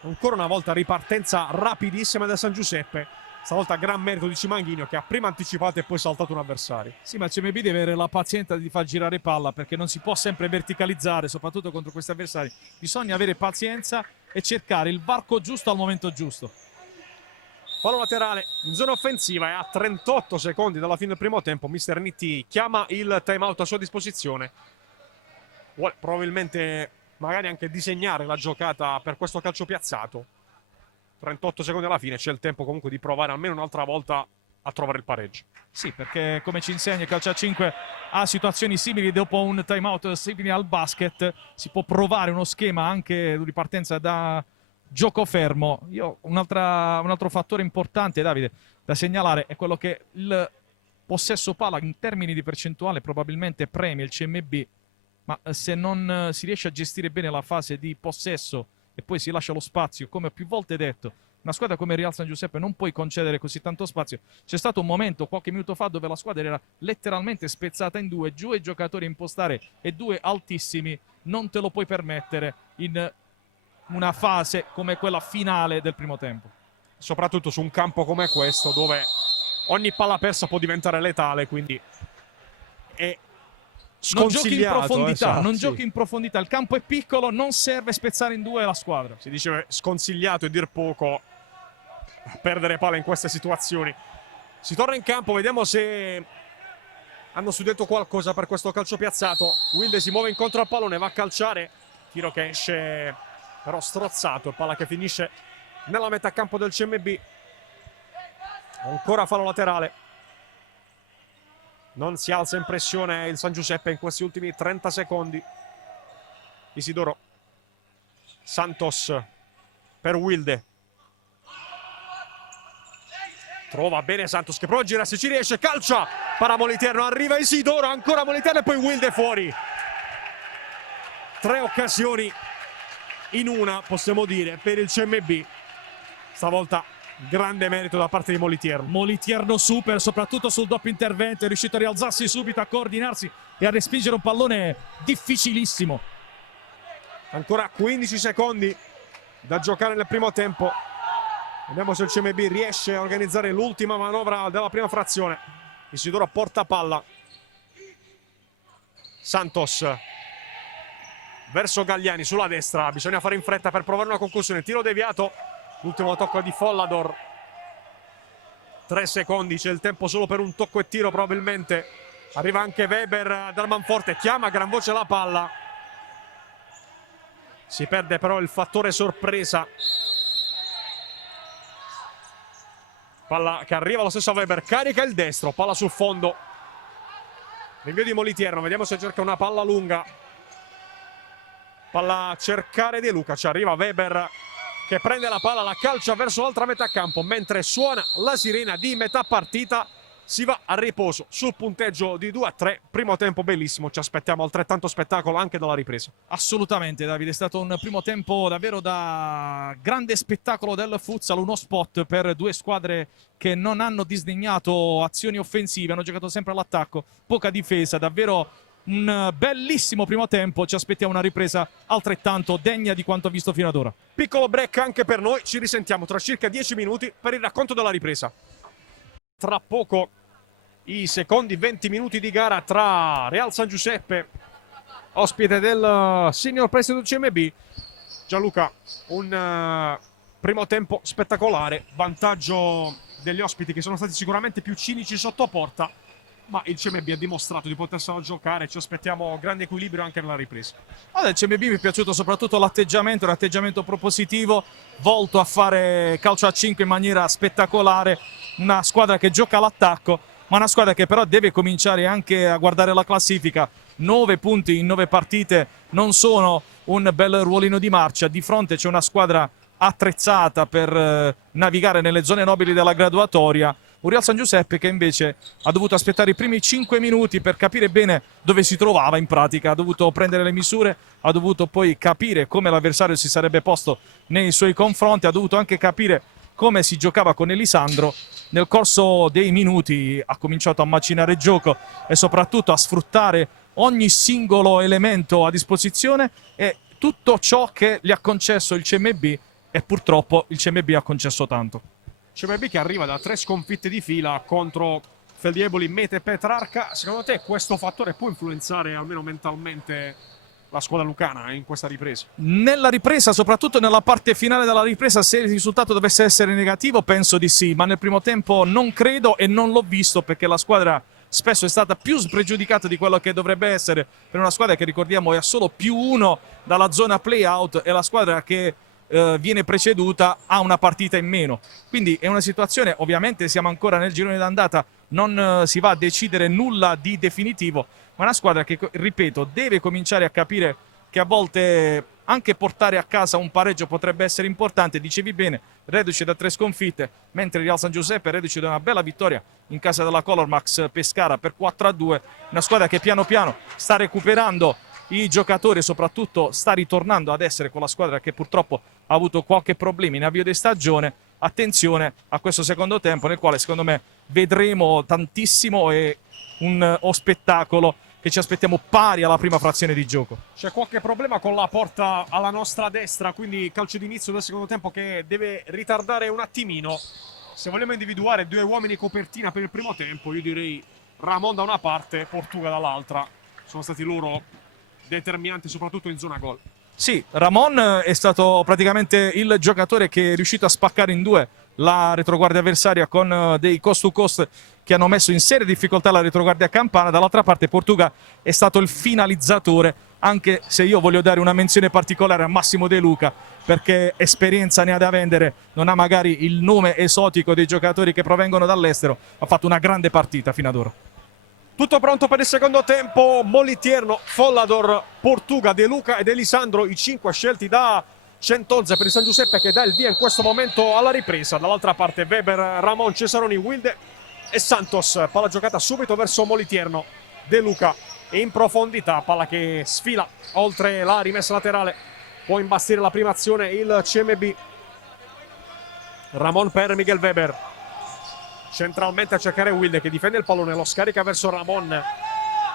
Ancora una volta ripartenza rapidissima del San Giuseppe, stavolta gran merito di Cimanghigno che ha prima anticipato e poi saltato un avversario. Sì, ma il CMB deve avere la pazienza di far girare palla perché non si può sempre verticalizzare, soprattutto contro questi avversari. Bisogna avere pazienza e cercare il varco giusto al momento giusto. Fallo laterale in zona offensiva e a 38 secondi dalla fine del primo tempo Mister Nitti chiama il timeout a sua disposizione. Vuole probabilmente magari anche disegnare la giocata per questo calcio piazzato. 38 secondi alla fine, c'è il tempo comunque di provare almeno un'altra volta a trovare il pareggio. Sì, perché come ci insegna il calcio a 5 ha situazioni simili dopo un timeout simili al basket, si può provare uno schema anche di partenza da gioco fermo. Un altro fattore importante, Davide, da segnalare è quello che il possesso palla in termini di percentuale probabilmente premia il CMB, ma se non si riesce a gestire bene la fase di possesso e poi si lascia lo spazio, come ho più volte detto, una squadra come Real San Giuseppe non puoi concedere così tanto spazio. C'è stato un momento qualche minuto fa dove la squadra era letteralmente spezzata in due, giù i giocatori a impostare e due altissimi, non te lo puoi permettere in una fase come quella finale del primo tempo. Soprattutto su un campo come questo dove ogni palla persa può diventare letale, quindi è non giochi in profondità, esatto, non sì. giochi in profondità, il campo è piccolo, non serve spezzare in due la squadra. Si dice sconsigliato e dir poco perdere palla in queste situazioni. Si torna in campo, vediamo se hanno studiato qualcosa per questo calcio piazzato. Wilde si muove incontro al pallone, va a calciare, tiro che esce però strozzato, palla che finisce nella metà campo del CMB. Ancora fallo laterale. Non si alza in pressione il San Giuseppe in questi ultimi 30 secondi. Isidoro, Santos per Wilde. Trova bene Santos che prova a girare, se ci riesce, calcia, para Moliterno, arriva Isidoro, ancora Moliterno e poi Wilde fuori. 3 occasioni in una, possiamo dire, per il CMB. Stavolta grande merito da parte di Moliterno. Moliterno super, soprattutto sul doppio intervento, è riuscito a rialzarsi subito, a coordinarsi e a respingere un pallone difficilissimo. Ancora 15 secondi da giocare nel primo tempo. Vediamo se il CMB riesce a organizzare l'ultima manovra della prima frazione. Isidoro porta palla. Santos verso Galliani sulla destra. Bisogna fare in fretta per provare una conclusione. Tiro deviato. L'ultimo tocco di Follador. 3 secondi, c'è il tempo solo per un tocco e tiro probabilmente. Arriva anche Weber dal manforte, chiama a gran voce la palla. Si perde però il fattore sorpresa. Palla che arriva lo stesso a Weber, carica il destro, palla sul fondo. Rinvio di Moliterno, vediamo se cerca una palla lunga. Palla a cercare De Luca, ci arriva Weber che prende la palla, la calcia verso l'altra metà campo, mentre suona la sirena di metà partita. Si va a riposo sul punteggio di 2-3. Primo tempo bellissimo, ci aspettiamo altrettanto spettacolo anche dalla ripresa. Assolutamente Davide, è stato un primo tempo davvero da grande spettacolo del futsal, uno spot per due squadre che non hanno disdegnato azioni offensive, hanno giocato sempre all'attacco, poca difesa, davvero un bellissimo primo tempo. Ci aspettiamo una ripresa altrettanto degna di quanto visto fino ad ora. Piccolo break anche per noi, ci risentiamo tra circa 10 minuti per il racconto della ripresa. Tra poco i secondi 20 minuti di gara tra Real San Giuseppe, ospite del Senior President CMB. Gianluca, un primo tempo spettacolare, vantaggio degli ospiti che sono stati sicuramente più cinici sotto porta, ma il CMB ha dimostrato di poterselo giocare. Ci aspettiamo grande equilibrio anche nella ripresa. Del CMB mi è piaciuto soprattutto l'atteggiamento, un atteggiamento propositivo, volto a fare calcio a 5 in maniera spettacolare. Una squadra che gioca all'attacco, ma una squadra che però deve cominciare anche a guardare la classifica. 9 punti in 9 partite non sono un bel ruolino di marcia. Di fronte c'è una squadra attrezzata per navigare nelle zone nobili della graduatoria. Un Real San Giuseppe che invece ha dovuto aspettare i primi 5 minuti per capire bene dove si trovava in pratica, ha dovuto prendere le misure, ha dovuto poi capire come l'avversario si sarebbe posto nei suoi confronti, ha dovuto anche capire come si giocava con Elisandro. Nel corso dei minuti ha cominciato a macinare il gioco e soprattutto a sfruttare ogni singolo elemento a disposizione e tutto ciò che gli ha concesso il CMB, e purtroppo il CMB ha concesso tanto. CMB che arriva da 3 sconfitte di fila contro Feldieboli, Mete e Petrarca. Secondo te questo fattore può influenzare almeno mentalmente la squadra lucana in questa ripresa? Nella ripresa, soprattutto nella parte finale della ripresa, se il risultato dovesse essere negativo penso di sì, ma nel primo tempo non credo e non l'ho visto, perché la squadra spesso è stata più spregiudicata di quello che dovrebbe essere per una squadra che, ricordiamo, è a solo +1 dalla zona play-out, e la squadra che viene preceduta ha una partita in meno. Quindi è una situazione, ovviamente siamo ancora nel girone d'andata, non si va a decidere nulla di definitivo, ma una squadra che, ripeto, deve cominciare a capire che a volte anche portare a casa un pareggio potrebbe essere importante. Dicevi bene, reduce da 3 sconfitte, mentre il Real San Giuseppe reduce da una bella vittoria in casa della Color Max Pescara per 4-2, una squadra che piano piano sta recuperando i giocatori e soprattutto sta ritornando ad essere quella squadra che purtroppo ha avuto qualche problema in avvio di stagione. Attenzione a questo secondo tempo, nel quale secondo me vedremo tantissimo e uno spettacolo che ci aspettiamo pari alla prima frazione di gioco. C'è qualche problema con la porta alla nostra destra, quindi calcio d'inizio del secondo tempo che deve ritardare un attimino. Se vogliamo individuare 2 uomini copertina per il primo tempo, io direi Ramon da una parte, Portuga dall'altra. Sono stati loro determinanti soprattutto in zona gol. Sì, Ramon è stato praticamente il giocatore che è riuscito a spaccare in 2 la retroguardia avversaria con dei cost to cost che hanno messo in seria difficoltà la retroguardia campana. Dall'altra parte Portuga è stato il finalizzatore, anche se io voglio dare una menzione particolare a Massimo De Luca, perché esperienza ne ha da vendere, non ha magari il nome esotico dei giocatori che provengono dall'estero, ha fatto una grande partita fino ad ora. Tutto pronto per il secondo tempo. Moliterno, Follador, Portuga, De Luca ed Elisandro, i 5 scelti da 111 per il San Giuseppe, che dà il via in questo momento alla ripresa. Dall'altra parte Weber, Ramon, Cesaroni, Wilde e Santos. Palla giocata subito verso Moliterno. De Luca in profondità, palla che sfila oltre la rimessa laterale. Può imbastire la prima azione il CMB. Ramon per Miguel Weber. Centralmente a cercare Wilde, che difende il pallone, lo scarica verso Ramon.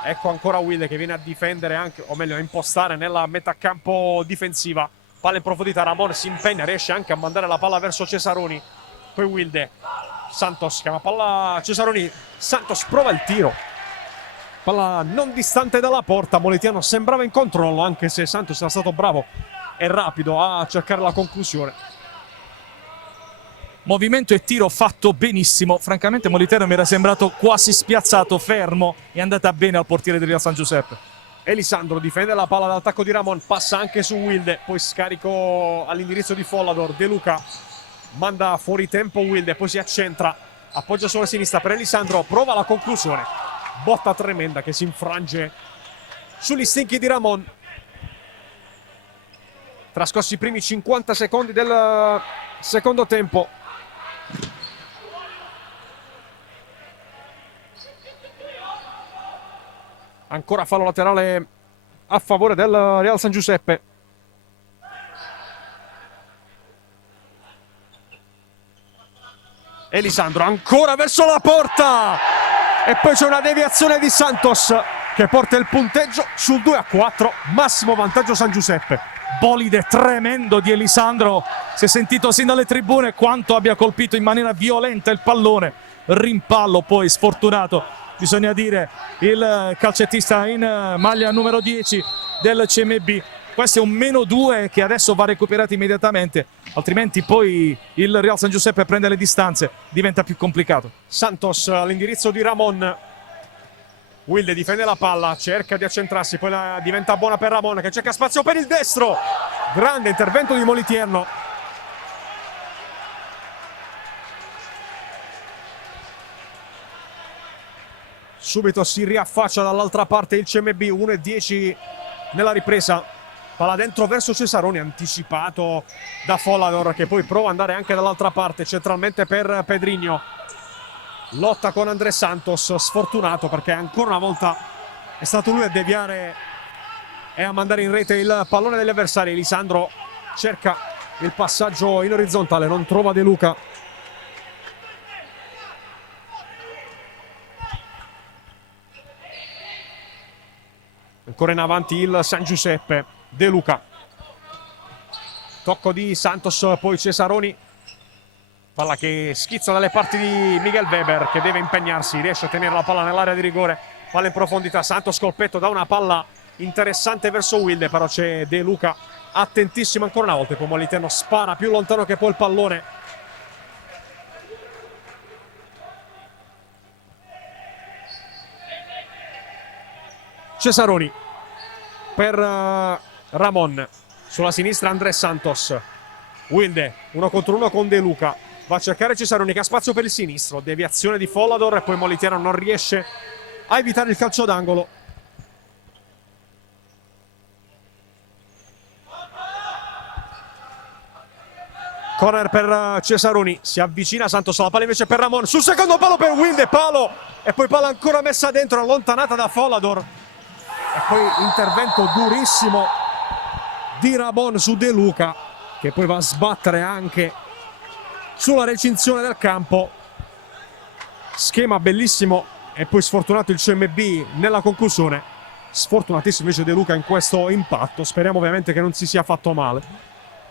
Ecco ancora Wilde che viene a difendere anche, o meglio a impostare nella metà campo difensiva. Palla in profondità, Ramon si impegna, riesce anche a mandare la palla verso Cesaroni. Poi Wilde, Santos chiama palla Cesaroni, Santos prova il tiro. Palla non distante dalla porta, Molitiano sembrava in controllo, anche se Santos era stato bravo e rapido a cercare la conclusione. Movimento e tiro fatto benissimo. Francamente Moliterno mi era sembrato quasi spiazzato, fermo, è andata bene al portiere del Real San Giuseppe. Elisandro difende la palla dall'attacco di Ramon, passa anche su Wilde, poi scarico all'indirizzo di Follador. De Luca manda fuori tempo Wilde, poi si accentra, appoggia sulla sinistra per Elisandro, prova la conclusione. Botta tremenda che si infrange sugli stinchi di Ramon. Trascorsi i primi 50 secondi del secondo tempo. Ancora fallo laterale a favore del Real San Giuseppe. Elisandro ancora verso la porta e poi c'è una deviazione di Santos che porta il punteggio sul 2-4, massimo vantaggio San Giuseppe. Bolide tremendo di Elisandro, si è sentito sin dalle tribune quanto abbia colpito in maniera violenta il pallone. Rimpallo poi sfortunato, bisogna dire, il calcettista in maglia numero 10 del CMB. Questo è un -2 che adesso va recuperato immediatamente, altrimenti poi il Real San Giuseppe prende le distanze, diventa più complicato. Santos all'indirizzo di Ramon. Wilde difende la palla, cerca di accentrarsi, poi diventa buona per Ramon che cerca spazio per il destro. Grande intervento di Moliterno. Subito si riaffaccia dall'altra parte il CMB, 1-10 nella ripresa. Palla dentro verso Cesaroni, anticipato da Follador che poi prova ad andare anche dall'altra parte, centralmente per Pedrinho. Lotta con André Santos, sfortunato perché ancora una volta è stato lui a deviare e a mandare in rete il pallone degli avversari. Elisandro cerca il passaggio in orizzontale, non trova De Luca. Ancora in avanti il San Giuseppe. De Luca. Tocco di Santos, poi Cesaroni. Palla che schizza dalle parti di Miguel Weber che deve impegnarsi, riesce a tenere la palla nell'area di rigore. Palla in profondità, Santos colpetto da una palla interessante verso Wilde, però c'è De Luca attentissimo ancora una volta. Poi Moliterno spara più lontano che può il pallone. Cesaroni per Ramon, sulla sinistra André Santos. Wilde 1 contro 1 con De Luca, va a cercare Cesaroni che ha spazio per il sinistro, deviazione di Follador e poi Moliterno non riesce a evitare il calcio d'angolo. Corner per Cesaroni, si avvicina Santos alla palla invece per Ramon, sul secondo palo per Wilde, palo e poi palla ancora messa dentro, allontanata da Follador. E poi intervento durissimo di Ramon su De Luca che poi va a sbattere anche sulla recinzione del campo. Schema bellissimo e poi sfortunato il CMB nella conclusione. Sfortunatissimo invece De Luca in questo impatto. Speriamo ovviamente che non si sia fatto male.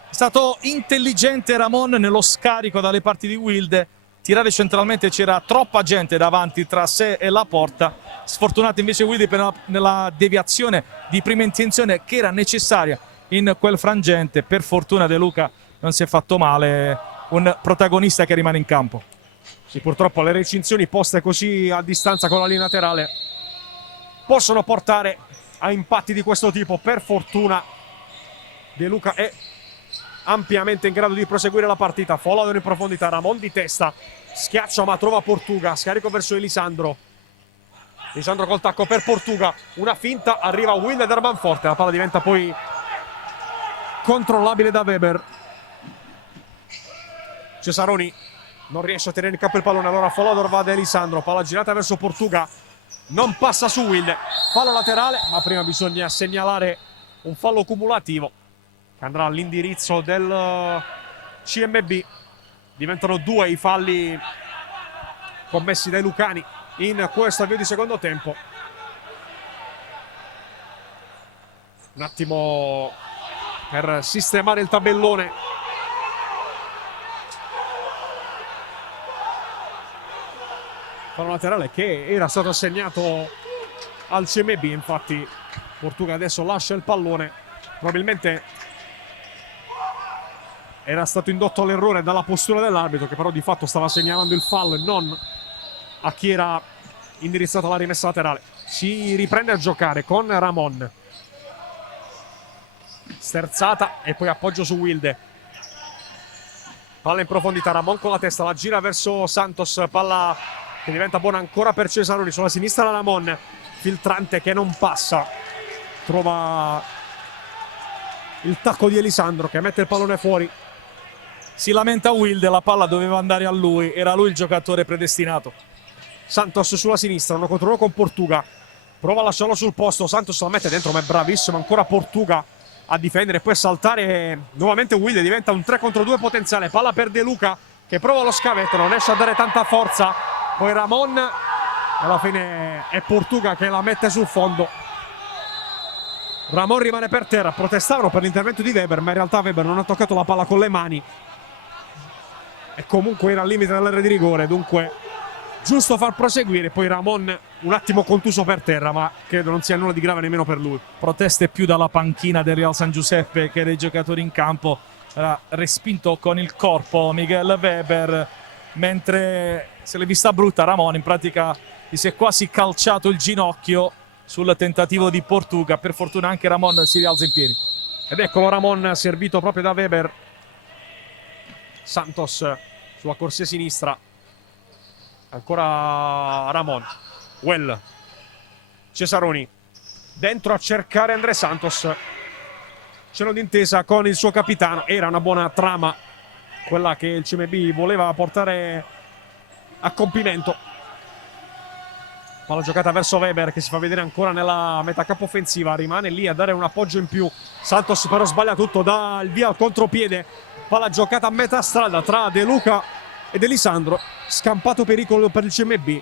È stato intelligente Ramon nello scarico dalle parti di Wilde. Tirare centralmente, c'era troppa gente davanti tra sé e la porta. Sfortunato invece Wilde nella deviazione di prima intenzione che era necessaria in quel frangente. Per fortuna De Luca non si è fatto male, un protagonista che rimane in campo. Sì, purtroppo le recinzioni poste così a distanza con la linea laterale possono portare a impatti di questo tipo. Per fortuna De Luca è ampiamente in grado di proseguire la partita. Follador in profondità, Ramon di testa, schiaccia ma trova Portuga, scarico verso Elisandro. Elisandro col tacco per Portuga, una finta, arriva Wilde ed Erban forte, la palla diventa poi incontrollabile da Weber. Cesaroni non riesce a tenere in campo il pallone, allora Folodor va ad Elisandro, palla girata verso Portuga, non passa su Wilde, fallo laterale, ma prima bisogna segnalare un fallo cumulativo che andrà all'indirizzo del CMB. Diventano 2 i falli commessi dai lucani in questo avvio di secondo tempo. Un attimo per sistemare il tabellone. Fallo laterale che era stato assegnato al CMB, infatti Portuga adesso lascia il pallone, probabilmente era stato indotto all'errore dalla postura dell'arbitro, che però di fatto stava segnalando il fallo e non a chi era indirizzata la rimessa laterale. Si riprende a giocare con Ramon, sterzata e poi appoggio su Wilde, palla in profondità, Ramon con la testa la gira verso Santos, palla che diventa buona ancora per Cesaroni, sulla sinistra Ramon, filtrante che non passa, trova il tacco di Elisandro che mette il pallone fuori. Si lamenta Wilde, la palla doveva andare a lui, era lui il giocatore predestinato. Santos sulla sinistra, 1 contro 1 con Portuga, prova a lasciarlo sul posto, Santos la mette dentro ma è bravissimo ancora Portuga a difendere e poi a saltare nuovamente Wilde, diventa un 3 contro 2 potenziale, palla per De Luca che prova lo scavetto, non riesce a dare tanta forza, poi Ramon, alla fine è Portuga che la mette sul fondo. Ramon rimane per terra, protestavano per l'intervento di Weber, ma in realtà Weber non ha toccato la palla con le mani e comunque era al limite dell'area di rigore, dunque giusto far proseguire. Poi Ramon un attimo contuso per terra, ma credo non sia nulla di grave nemmeno per lui. Proteste più dalla panchina del Real San Giuseppe che dei giocatori in campo. Era respinto con il corpo Miguel Weber, mentre se l'è vista brutta Ramon, in pratica gli si è quasi calciato il ginocchio sul tentativo di Portuga. Per fortuna anche Ramon si rialza in piedi. Ed eccolo Ramon servito proprio da Weber. Santos sulla corsia sinistra, ancora Ramon, Well, Cesaroni dentro a cercare André Santos, c'è d'intesa con il suo capitano, era una buona trama quella che il CMB voleva portare a compimento. Palla giocata verso Weber che si fa vedere ancora nella metà campo offensiva, rimane lì a dare un appoggio in più. Santos però sbaglia tutto, dà il via al contropiede, palla giocata a metà strada tra De Luca ed Elisandro, scampato pericolo per il CMB.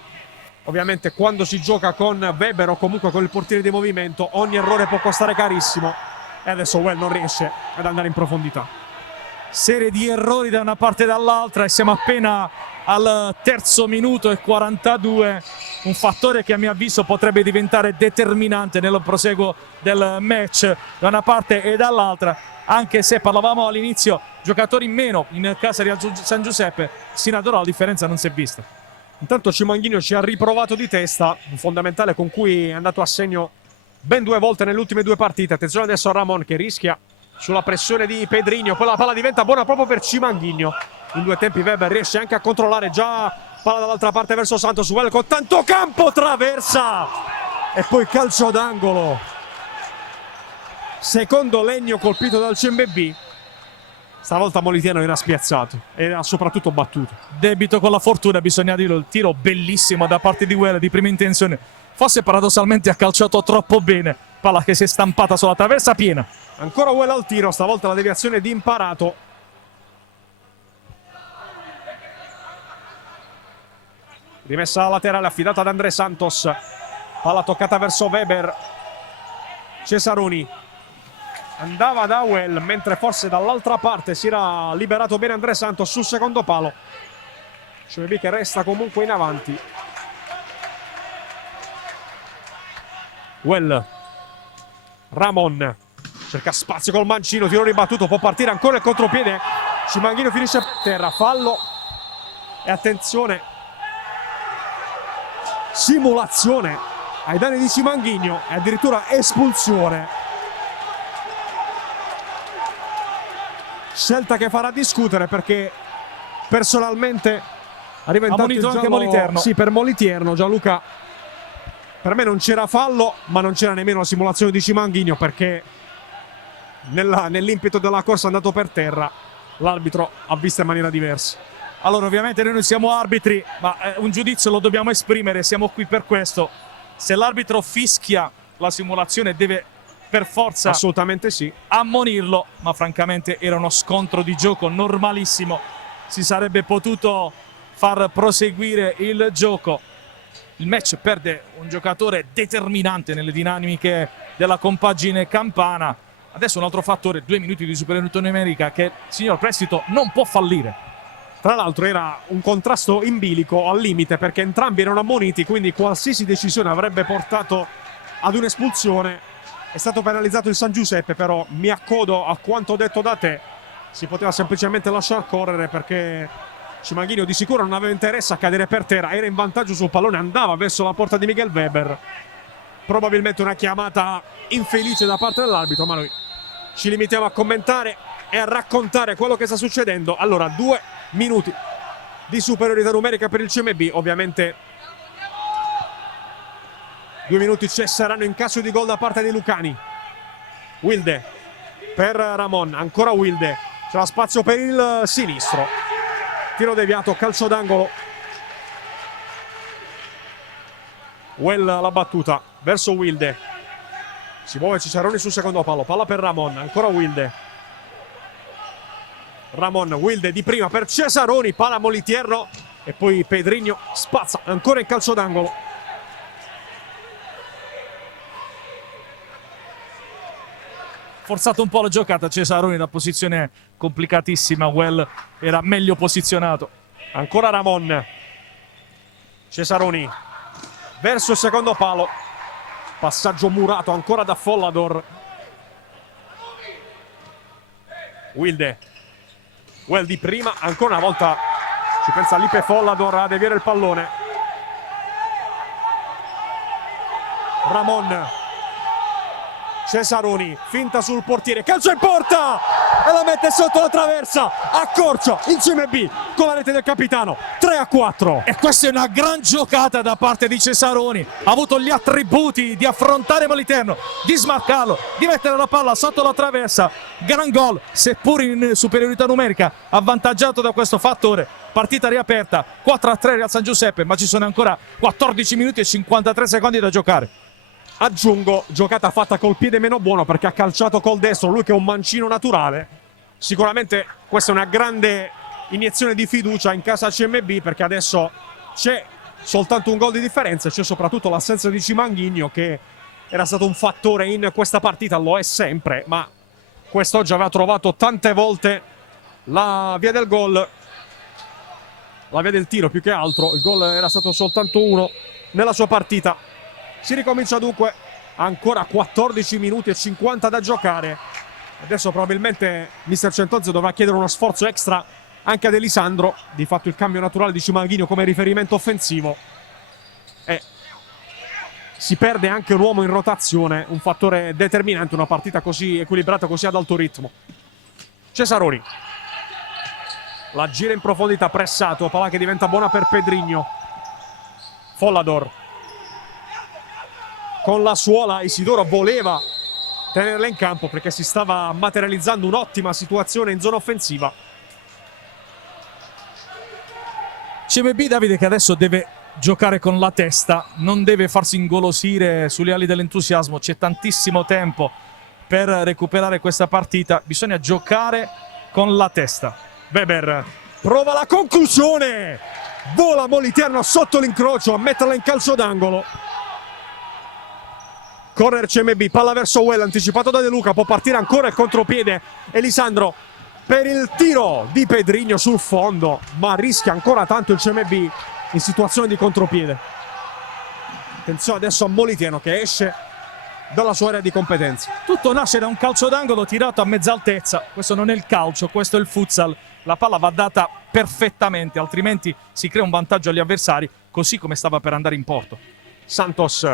Ovviamente quando si gioca con Weber o comunque con il portiere di movimento ogni errore può costare carissimo e adesso Well non riesce ad andare in profondità. Serie di errori da una parte e dall'altra e siamo appena al terzo minuto e 42, un fattore che a mio avviso potrebbe diventare determinante nel proseguo del match da una parte e dall'altra, anche se parlavamo all'inizio giocatori in meno in casa di San Giuseppe, sino ad ora la differenza non si è vista. Intanto Cimanghino ci ha riprovato di testa, un fondamentale con cui è andato a segno ben 2 volte nelle ultime 2 partite. Attenzione adesso a Ramon che rischia sulla pressione di Pedrinho, poi la palla diventa buona proprio per Cimanghino. In 2 tempi Weber riesce anche a controllare, già palla dall'altra parte verso Santos, Well con tanto campo, traversa e poi calcio d'angolo. Secondo legno colpito dal CMB. Stavolta Molitiano era spiazzato, era soprattutto battuto. Debito con la fortuna, bisogna dirlo, il tiro bellissimo da parte di Well di prima intenzione. Forse paradossalmente ha calciato troppo bene, palla che si è stampata sulla traversa piena. Ancora Well al tiro, stavolta la deviazione di Imparato. Rimessa laterale affidata ad André Santos, palla toccata verso Weber. Cesaroni andava da Well, mentre forse dall'altra parte si era liberato bene André Santos sul secondo palo. CMB che resta comunque in avanti. Well, Ramon cerca spazio col mancino, tiro ribattuto, può partire ancora il contropiede. Cimanghino finisce per terra, fallo e attenzione, simulazione ai danni di Cimanghino e addirittura espulsione. Scelta che farà discutere perché personalmente arriva intanto il giallo, anche Moliterno. Sì, per Moliterno. Gianluca, per me non c'era fallo, ma non c'era nemmeno la simulazione di Cimanghino perché nell'impeto della corsa è andato per terra, l'arbitro ha visto in maniera diversa. Allora, ovviamente noi non siamo arbitri, ma un giudizio lo dobbiamo esprimere, siamo qui per questo. Se l'arbitro fischia la simulazione deve per forza Assolutamente sì. ammonirlo, ma francamente era uno scontro di gioco normalissimo, si sarebbe potuto far proseguire il gioco. Il match perde un giocatore determinante nelle dinamiche della compagine campana. Adesso un altro fattore, 2 minuti di superiorità numerica che il signor Prestito non può fallire. Tra l'altro era un contrasto in bilico al limite, perché entrambi erano ammoniti, quindi qualsiasi decisione avrebbe portato ad un'espulsione. È stato penalizzato il San Giuseppe, però mi accodo a quanto detto da te, si poteva semplicemente lasciar correre, perché Cimaghinio di sicuro non aveva interesse a cadere per terra, era in vantaggio sul pallone, andava verso la porta di Miguel Weber. Probabilmente una chiamata infelice da parte dell'arbitro, ma noi ci limitiamo a commentare e a raccontare quello che sta succedendo. Allora, 2 minuti di superiorità numerica per il CMB, ovviamente 2 minuti cesseranno in caso di gol da parte di Lucani. Wilde per Ramon, ancora Wilde, c'è spazio per il sinistro, tiro deviato, calcio d'angolo. Well la battuta verso Wilde, si muove Cesaroni sul secondo palo, palla per Ramon, ancora Wilde. Ramon, Wilde di prima per Cesaroni, palla Molitierno e poi Pedrigno spazza ancora in calcio d'angolo. Forzato un po' la giocata Cesaroni da posizione complicatissima, Well era meglio posizionato. Ancora Ramon, Cesaroni verso il secondo palo, passaggio murato ancora da Follador. Wilde, Well di prima, ancora una volta ci pensa Lipe Follador a deviare il pallone. Ramon, Cesaroni, finta sul portiere, calcio in porta e la mette sotto la traversa, accorcia il CMB con la rete del capitano, 3-4. E questa è una gran giocata da parte di Cesaroni, ha avuto gli attributi di affrontare Moliterno, di smarcarlo, di mettere la palla sotto la traversa. Gran gol, seppur in superiorità numerica, avvantaggiato da questo fattore. Partita riaperta, 4-3 Real San Giuseppe, ma ci sono ancora 14 minuti e 53 secondi da giocare. Aggiungo, giocata fatta col piede meno buono, perché ha calciato col destro, lui che è un mancino naturale. Sicuramente questa è una grande iniezione di fiducia in casa CMB, perché adesso c'è soltanto un gol di differenza, c'è soprattutto l'assenza di Cimaghinio, che era stato un fattore in questa partita, lo è sempre, ma quest'oggi aveva trovato tante volte la via del gol, la via del tiro più che altro. Il gol era stato soltanto uno nella sua partita. Si ricomincia dunque, ancora 14 minuti e 50 da giocare. Adesso probabilmente mister Centozzo dovrà chiedere uno sforzo extra anche ad Elisandro, di fatto il cambio naturale di Cimaghinio come riferimento offensivo. E si perde anche un uomo in rotazione, un fattore determinante, una partita così equilibrata, così ad alto ritmo. Cesaroni, la gira in profondità, pressato, palla che diventa buona per Pedrigno. Follador con la suola, Isidoro voleva tenerla in campo perché si stava materializzando un'ottima situazione in zona offensiva. CMB, Davide, che adesso deve giocare con la testa, non deve farsi ingolosire sulle ali dell'entusiasmo, c'è tantissimo tempo per recuperare questa partita, bisogna giocare con la testa. Weber prova la conclusione, vola Moliterno sotto l'incrocio a metterla in calcio d'angolo. Corner CMB, palla verso Well, anticipato da De Luca, può partire ancora il contropiede Elisandro per il tiro di Pedrigno sul fondo, ma rischia ancora tanto il CMB in situazione di contropiede. Attenzione adesso a Moliterno che esce dalla sua area di competenza. Tutto nasce da un calcio d'angolo tirato a mezza altezza, questo non è il calcio, questo è il futsal, la palla va data perfettamente, altrimenti si crea un vantaggio agli avversari, così come stava per andare in porto. Santos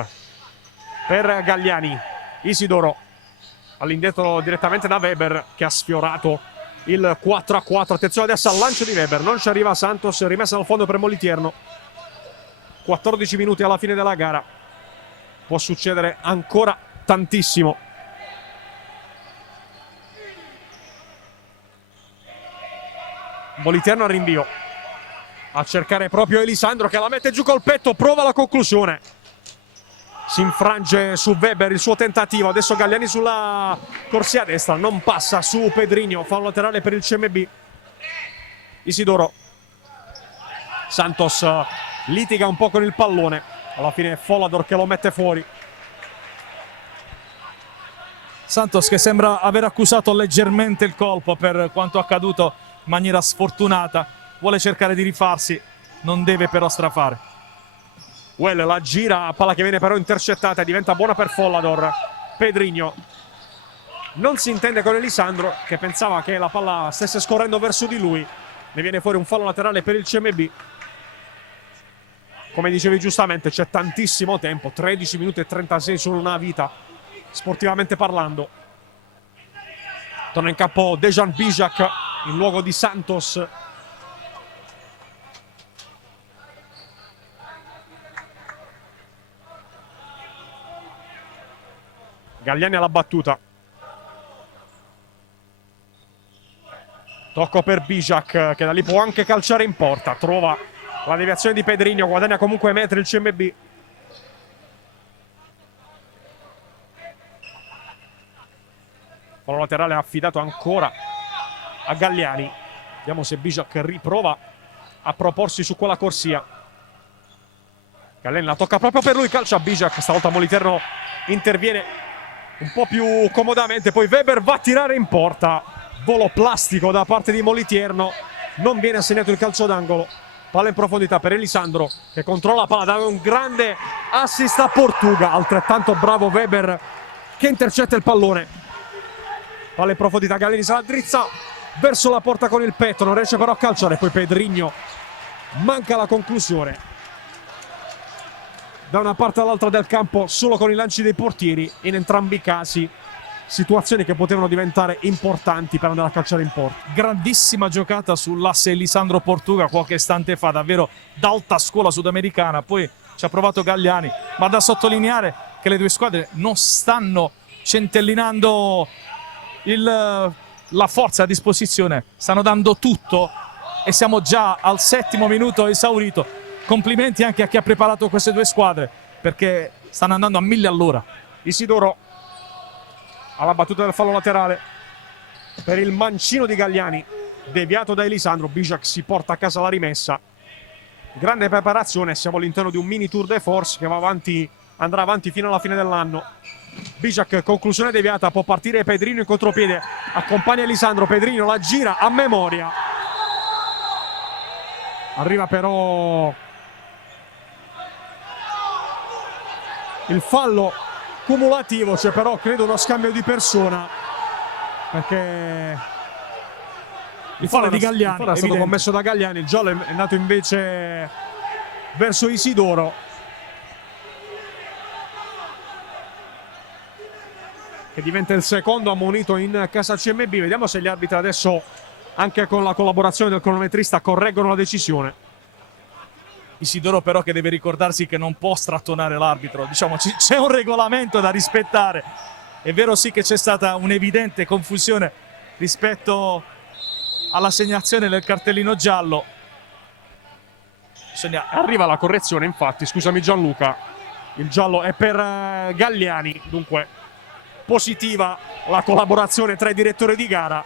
per Gagliani, Isidoro all'indietro direttamente da Weber che ha sfiorato il 4-4. Attenzione adesso al lancio di Weber, non ci arriva Santos, rimessa dal fondo per Moliterno. 14 minuti alla fine della gara, può succedere ancora tantissimo. Moliterno al rinvio, a cercare proprio Elisandro che la mette giù col petto, prova la conclusione, si infrange su Weber il suo tentativo. Adesso Galliani sulla corsia destra, non passa su Pedrinho, fallo laterale per il CMB. Isidoro, Santos litiga un po' con il pallone, alla fine è Follador che lo mette fuori. Santos che sembra aver accusato leggermente il colpo per quanto accaduto in maniera sfortunata, vuole cercare di rifarsi, non deve però strafare. Well la gira, palla che viene però intercettata e diventa buona per Follador. Pedrinho non si intende con Elisandro che pensava che la palla stesse scorrendo verso di lui, ne viene fuori un fallo laterale per il CMB. Come dicevi giustamente c'è tantissimo tempo, 13 minuti e 36 sono una vita sportivamente parlando. Torna in campo Dejan Bijak in luogo di Santos. Galliani alla battuta, tocco per Bijak che da lì può anche calciare in porta, trova la deviazione di Pedrinho, guadagna comunque metri il CMB. Fallo laterale affidato ancora a Galliani, vediamo se Bijak riprova a proporsi su quella corsia. Galliani la tocca proprio per lui, calcia a Bijak, stavolta Moliterno interviene un po' più comodamente, poi Weber va a tirare in porta, volo plastico da parte di Moliterno, non viene assegnato il calcio d'angolo. Palla in profondità per Elisandro che controlla la palla, dà un grande assist a Portuga, altrettanto bravo Weber che intercetta il pallone. Palla in profondità, Galliani se la drizza verso la porta con il petto, non riesce però a calciare, poi Pedrinho manca la conclusione. Da una parte all'altra del campo solo con i lanci dei portieri, in entrambi i casi situazioni che potevano diventare importanti per andare a calciare in porta. Grandissima giocata sull'asse Elisandro Portuga qualche istante fa, davvero d'alta scuola sudamericana, poi ci ha provato Galliani, ma da sottolineare che le due squadre non stanno centellinando la forza a disposizione, stanno dando tutto e siamo già al 7° minuto esaurito. Complimenti anche a chi ha preparato queste due squadre perché stanno andando a 1000 all'ora. Isidoro alla battuta del fallo laterale per il mancino di Galliani, deviato da Elisandro. Bijak si porta a casa la rimessa, grande preparazione, siamo all'interno di un mini tour de force che va avanti, andrà avanti fino alla fine dell'anno. Bijak, conclusione deviata, può partire Pedrinho in contropiede, accompagna Elisandro, Pedrinho la gira a memoria, arriva però il fallo cumulativo, c'è però credo uno scambio di persona perché il fallo di Galliani è stato commesso da Galliani, il giallo è andato invece verso Isidoro che diventa il secondo ammonito in casa CMB. Vediamo se gli arbitri adesso, anche con la collaborazione del cronometrista, correggono la decisione. Isidoro però che deve ricordarsi che non può strattonare l'arbitro, diciamo c'è un regolamento da rispettare. È vero sì che c'è stata un'evidente confusione rispetto all'assegnazione del cartellino giallo. Arriva la correzione infatti, scusami Gianluca, il giallo è per Galliani, dunque positiva la collaborazione tra i direttori di gara,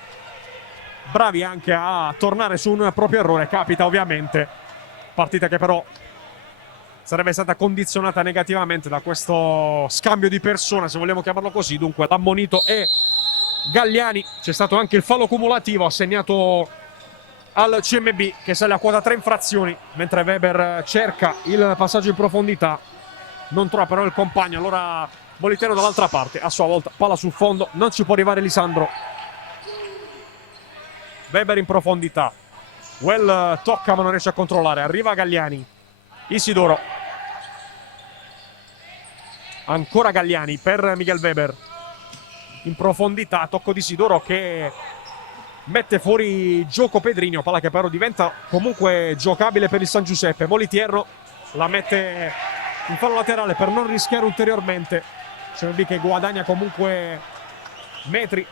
bravi anche a tornare su un proprio errore, capita ovviamente. Partita che però sarebbe stata condizionata negativamente da questo scambio di persone, se vogliamo chiamarlo così. Dunque l'ammonito è Galliani, c'è stato anche il fallo cumulativo assegnato al CMB che sale a quota 3 infrazioni, mentre Weber cerca il passaggio in profondità, non trova però il compagno, allora Moliterno dall'altra parte, a sua volta palla sul fondo, non ci può arrivare Elisandro. Weber in profondità, Well tocca ma non riesce a controllare, arriva Galliani, Isidoro, ancora Galliani per Miguel Weber in profondità, tocco di Isidoro che mette fuori gioco Pedrinho, palla che però diventa comunque giocabile per il San Giuseppe. Moliterno la mette in fallo laterale per non rischiare ulteriormente, CMB che guadagna comunque metri.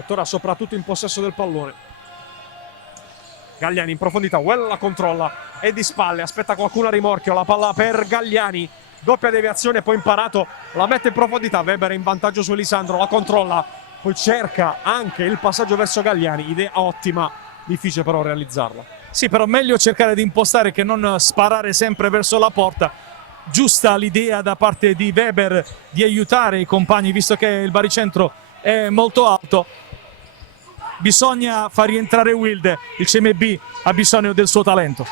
e torna soprattutto in possesso del pallone. Galliani in profondità, Well la controlla e di spalle, aspetta qualcuno a rimorchio, la palla per Galliani, doppia deviazione, poi imparato, la mette in profondità, Weber è in vantaggio su Elisandro, la controlla, poi cerca anche il passaggio verso Galliani, idea ottima, difficile però realizzarla. Sì, però meglio cercare di impostare che non sparare sempre verso la porta. Giusta l'idea da parte di Weber di aiutare i compagni, visto che il baricentro è molto alto. Bisogna far rientrare Wilde, il CMB ha bisogno del suo talento.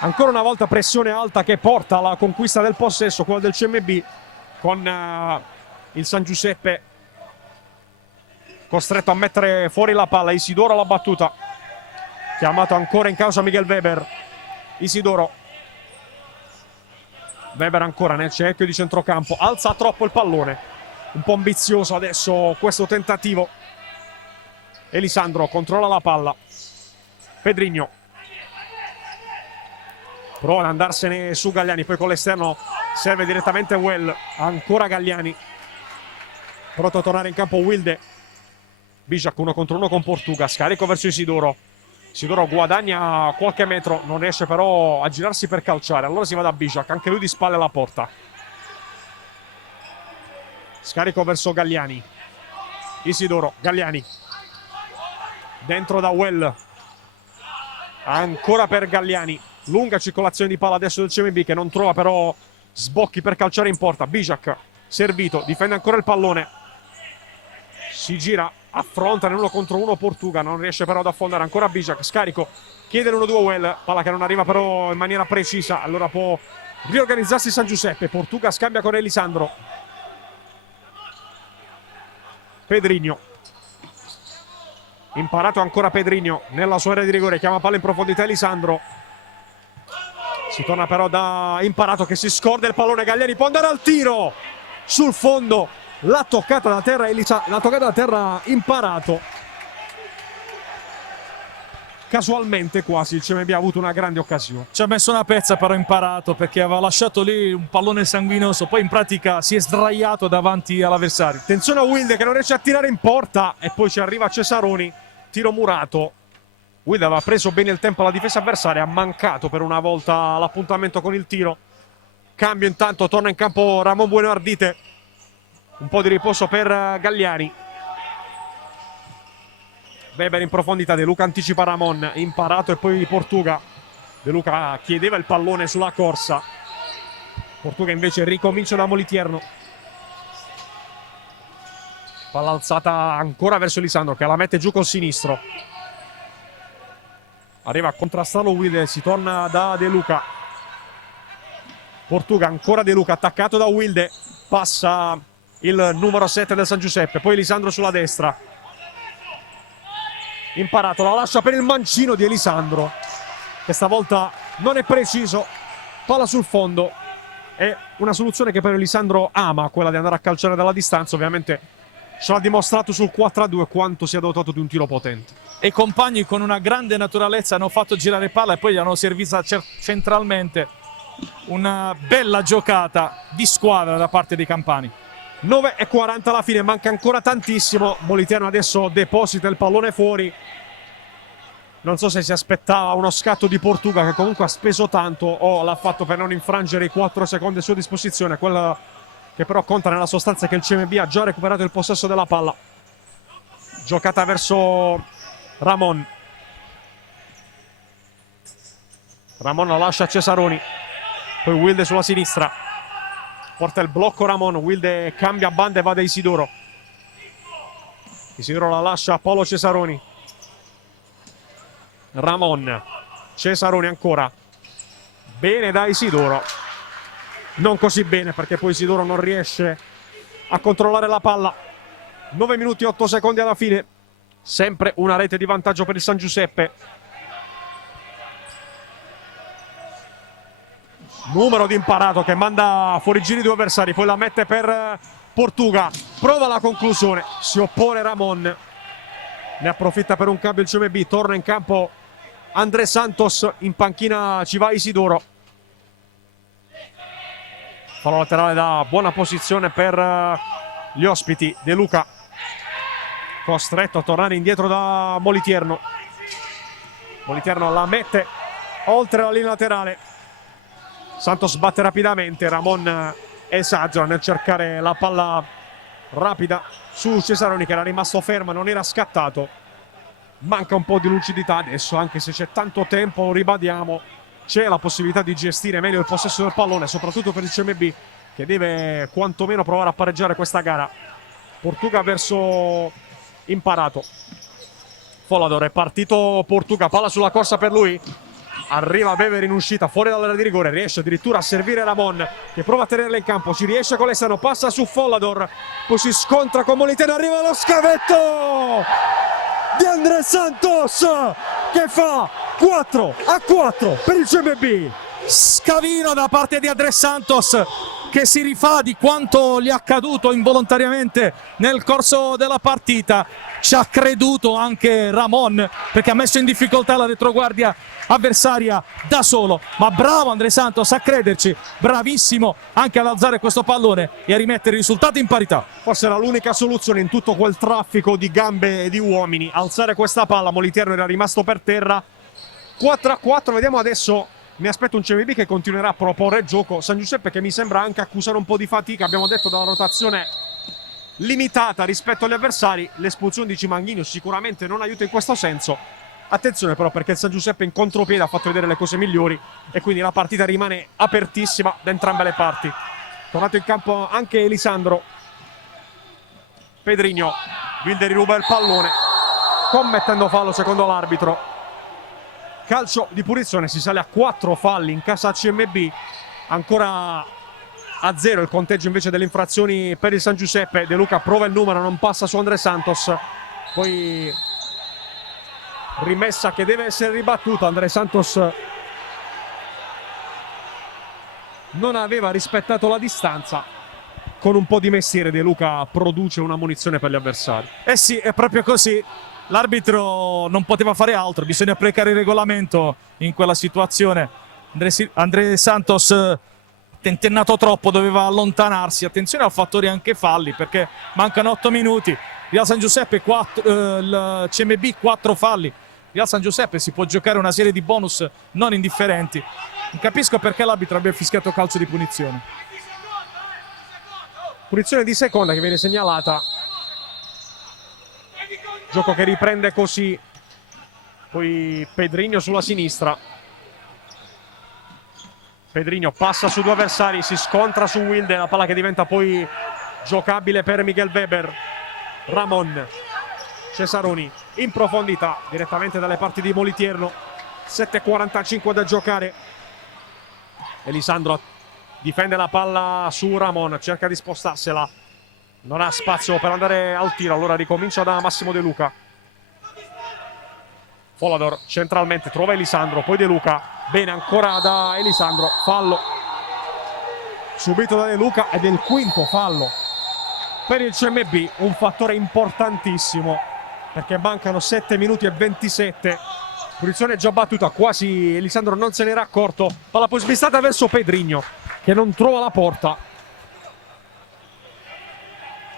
Ancora una volta pressione alta che porta alla conquista del possesso, quella del CMB, con il San Giuseppe costretto a mettere fuori la palla. Isidoro alla battuta, chiamato ancora in causa Miguel Weber. Isidoro, Weber ancora nel cerchio di centrocampo, alza troppo il pallone, un po' ambizioso adesso questo tentativo. Elisandro controlla la palla, Pedrinho prova ad andarsene su Galliani, poi con l'esterno serve direttamente Well, ancora Galliani, pronto a tornare in campo Wilde. Bijak 1 contro 1 con Portuga, scarico verso Isidoro, Isidoro guadagna qualche metro, non riesce però a girarsi per calciare, allora si va da Bijak, anche lui di spalle alla porta. Scarico verso Galliani, Isidoro, Galliani dentro da Well, ancora per Galliani, lunga circolazione di palla adesso del CMB che non trova però sbocchi per calciare in porta. Bijak servito, difende ancora il pallone, si gira, affronta nell'1 contro 1 Portuga, non riesce però ad affondare, ancora Bijak, scarico, chiede l'1-2 Well, palla che non arriva però in maniera precisa, allora può riorganizzarsi San Giuseppe. Portuga scambia con Elisandro, Pedrinho, imparato ancora Pedrinho nella sua area di rigore, chiama palla in profondità Elisandro, si torna però da imparato che si scorda il pallone. Galliani può andare al tiro sul fondo, l'ha toccata da terra l'ha toccata da terra imparato, casualmente quasi il CMB ha avuto una grande occasione. Ci ha messo una pezza però imparato, perché aveva lasciato lì un pallone sanguinoso, poi in pratica si è sdraiato davanti all'avversario. Attenzione a Wilde che non riesce a tirare in porta e poi ci arriva Cesaroni, tiro murato. Wilde aveva preso bene il tempo alla difesa avversaria, ha mancato per una volta l'appuntamento con il tiro. Cambio intanto, torna in campo Ramon Bueno Ardite, un po' di riposo per Galliani. Weber in profondità, De Luca anticipa Ramon, imparato e poi Portuga. De Luca chiedeva il pallone sulla corsa, Portuga invece ricomincia da Molitierno. Palla alzata ancora verso Elisandro che la mette giù col sinistro, arriva a contrastarlo Wilde, si torna da De Luca. Portuga, ancora De Luca, attaccato da Wilde, passa il numero 7 del San Giuseppe, poi Elisandro sulla destra, imparato, la lascia per il mancino di Elisandro che stavolta non è preciso, palla sul fondo. È una soluzione che per Elisandro ama, quella di andare a calciare dalla distanza, ovviamente ce l'ha dimostrato sul 4-2 quanto sia dotato di un tiro potente. E i compagni con una grande naturalezza hanno fatto girare palla e poi gli hanno servita centralmente. Una bella giocata di squadra da parte dei campani. 9:40 alla fine, manca ancora tantissimo. Moliterno adesso deposita il pallone fuori. Non so se si aspettava uno scatto di Portuga che comunque ha speso tanto o l'ha fatto per non infrangere i 4 secondi a sua disposizione. Quella che però conta nella sostanza è che il CMB ha già recuperato il possesso della palla. Giocata verso Ramon. Ramon la lascia a Cesaroni, poi Wilde sulla sinistra, porta il blocco Ramon, Wilde cambia banda e va da Isidoro. Isidoro la lascia a Paolo Cesaroni. Ramon, Cesaroni ancora, bene da Isidoro, non così bene perché poi Isidoro non riesce a controllare la palla. 9 minuti e 8 secondi alla fine, sempre una rete di vantaggio per il San Giuseppe. Numero di imparato che manda fuori giri due avversari, poi la mette per Portuga, prova la conclusione, si oppone Ramon, ne approfitta per un cambio il CMB, torna in campo André Santos, in panchina ci va Isidoro. Fallo laterale da buona posizione per gli ospiti. De Luca costretto a tornare indietro da Moliterno. Moliterno la mette oltre la linea laterale. Santos batte rapidamente, Ramon esagera nel cercare la palla rapida su Cesaroni, che era rimasto fermo, non era scattato. Manca un po' di lucidità adesso, anche se c'è tanto tempo, lo ribadiamo, c'è la possibilità di gestire meglio il possesso del pallone, soprattutto per il CMB, che deve quantomeno provare a pareggiare questa gara. Portuga verso Imparato. Follador, è partito Portuga, palla sulla corsa per lui. Arriva Weber in uscita, fuori dall'area di rigore, riesce addirittura a servire Ramon, che prova a tenerla in campo, ci riesce con l'esterno, passa su Follador, poi si scontra con Moliterno, arriva lo scavetto di Andrés Santos, che fa 4-4 per il CMB. Scavino da parte di Andrés Santos, che si rifà di quanto gli è accaduto involontariamente nel corso della partita. Ci ha creduto anche Ramon, perché ha messo in difficoltà la retroguardia avversaria da solo, ma bravo Andrés Santos a crederci, bravissimo anche ad alzare questo pallone e a rimettere i risultati in parità. Forse era l'unica soluzione in tutto quel traffico di gambe e di uomini, alzare questa palla. Moliterno era rimasto per terra. 4-4, vediamo adesso. Mi aspetto un CMB che continuerà a proporre gioco. San Giuseppe che mi sembra anche accusare un po' di fatica, abbiamo detto, dalla rotazione limitata rispetto agli avversari. L'espulsione di Cimanghino sicuramente non aiuta in questo senso. Attenzione però, perché il San Giuseppe in contropiede ha fatto vedere le cose migliori e quindi la partita rimane apertissima da entrambe le parti. Tornato in campo anche Elisandro. Pedrinho, Wilde ruba il pallone commettendo fallo secondo l'arbitro. Calcio di punizione, si sale a 4 falli in casa CMB, ancora a 0 il conteggio invece delle infrazioni per il San Giuseppe. De Luca prova il numero, non passa su Andrés Santos, poi rimessa che deve essere ribattuta. Andrés Santos non aveva rispettato la distanza. Con un po' di mestiere De Luca produce una munizione per gli avversari. Eh sì, è proprio così. L'arbitro non poteva fare altro, bisogna applicare il regolamento in quella situazione. Andrés Santos tentennato troppo, doveva allontanarsi. Attenzione al fattore anche falli, perché mancano 8 minuti. Real San Giuseppe il CMB 4 falli. Real San Giuseppe si può giocare una serie di bonus non indifferenti. Non capisco perché l'arbitro abbia fischiato calcio di punizione. Punizione di seconda che viene segnalata. Gioco che riprende così. Poi Pedrinho sulla sinistra. Pedrinho passa su 2 avversari, si scontra su Wilde, la palla che diventa poi giocabile per Miguel Weber. Ramon, Cesaroni in profondità direttamente dalle parti di Moliterno. 7:45 da giocare. Elisandro difende la palla su Ramon, cerca di spostarsela, non ha spazio per andare al tiro, allora ricomincia da Massimo De Luca. Follador centralmente trova Elisandro, poi De Luca, bene ancora da Elisandro, fallo subito da De Luca ed è il quinto fallo per il CMB, un fattore importantissimo perché mancano 7 minuti e 27. Punizione già battuta, quasi Elisandro non se n'era accorto, palla poi smistata verso Pedrinho che non trova la porta.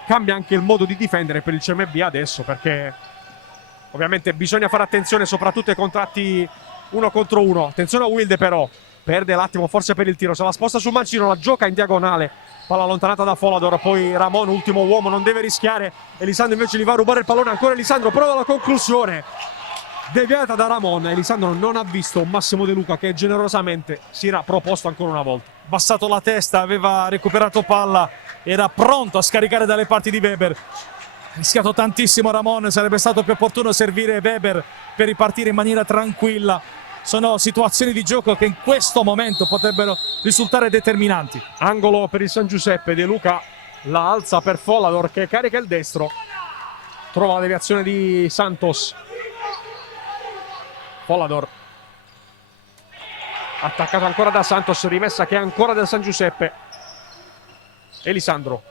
Cambia anche il modo di difendere per il CMB adesso, perché ovviamente bisogna fare attenzione soprattutto ai contratti 1 contro 1. Attenzione a Wilde però, perde l'attimo forse per il tiro, se la sposta sul mancino, la gioca in diagonale, palla allontanata da Follador, poi Ramon ultimo uomo, non deve rischiare, Elisandro invece gli va a rubare il pallone, ancora Elisandro, prova la conclusione deviata da Ramon. Elisandro non ha visto un Massimo De Luca che generosamente si era proposto ancora una volta. Abbassato la testa, aveva recuperato palla, era pronto a scaricare dalle parti di Weber. Ha rischiato tantissimo Ramon, sarebbe stato più opportuno servire Weber per ripartire in maniera tranquilla. Sono situazioni di gioco che in questo momento potrebbero risultare determinanti. Angolo per il San Giuseppe, De Luca la alza per Follador che carica il destro, trova la deviazione di Santos. Follador attaccato ancora da Santos, rimessa che è ancora del San Giuseppe. Elisandro,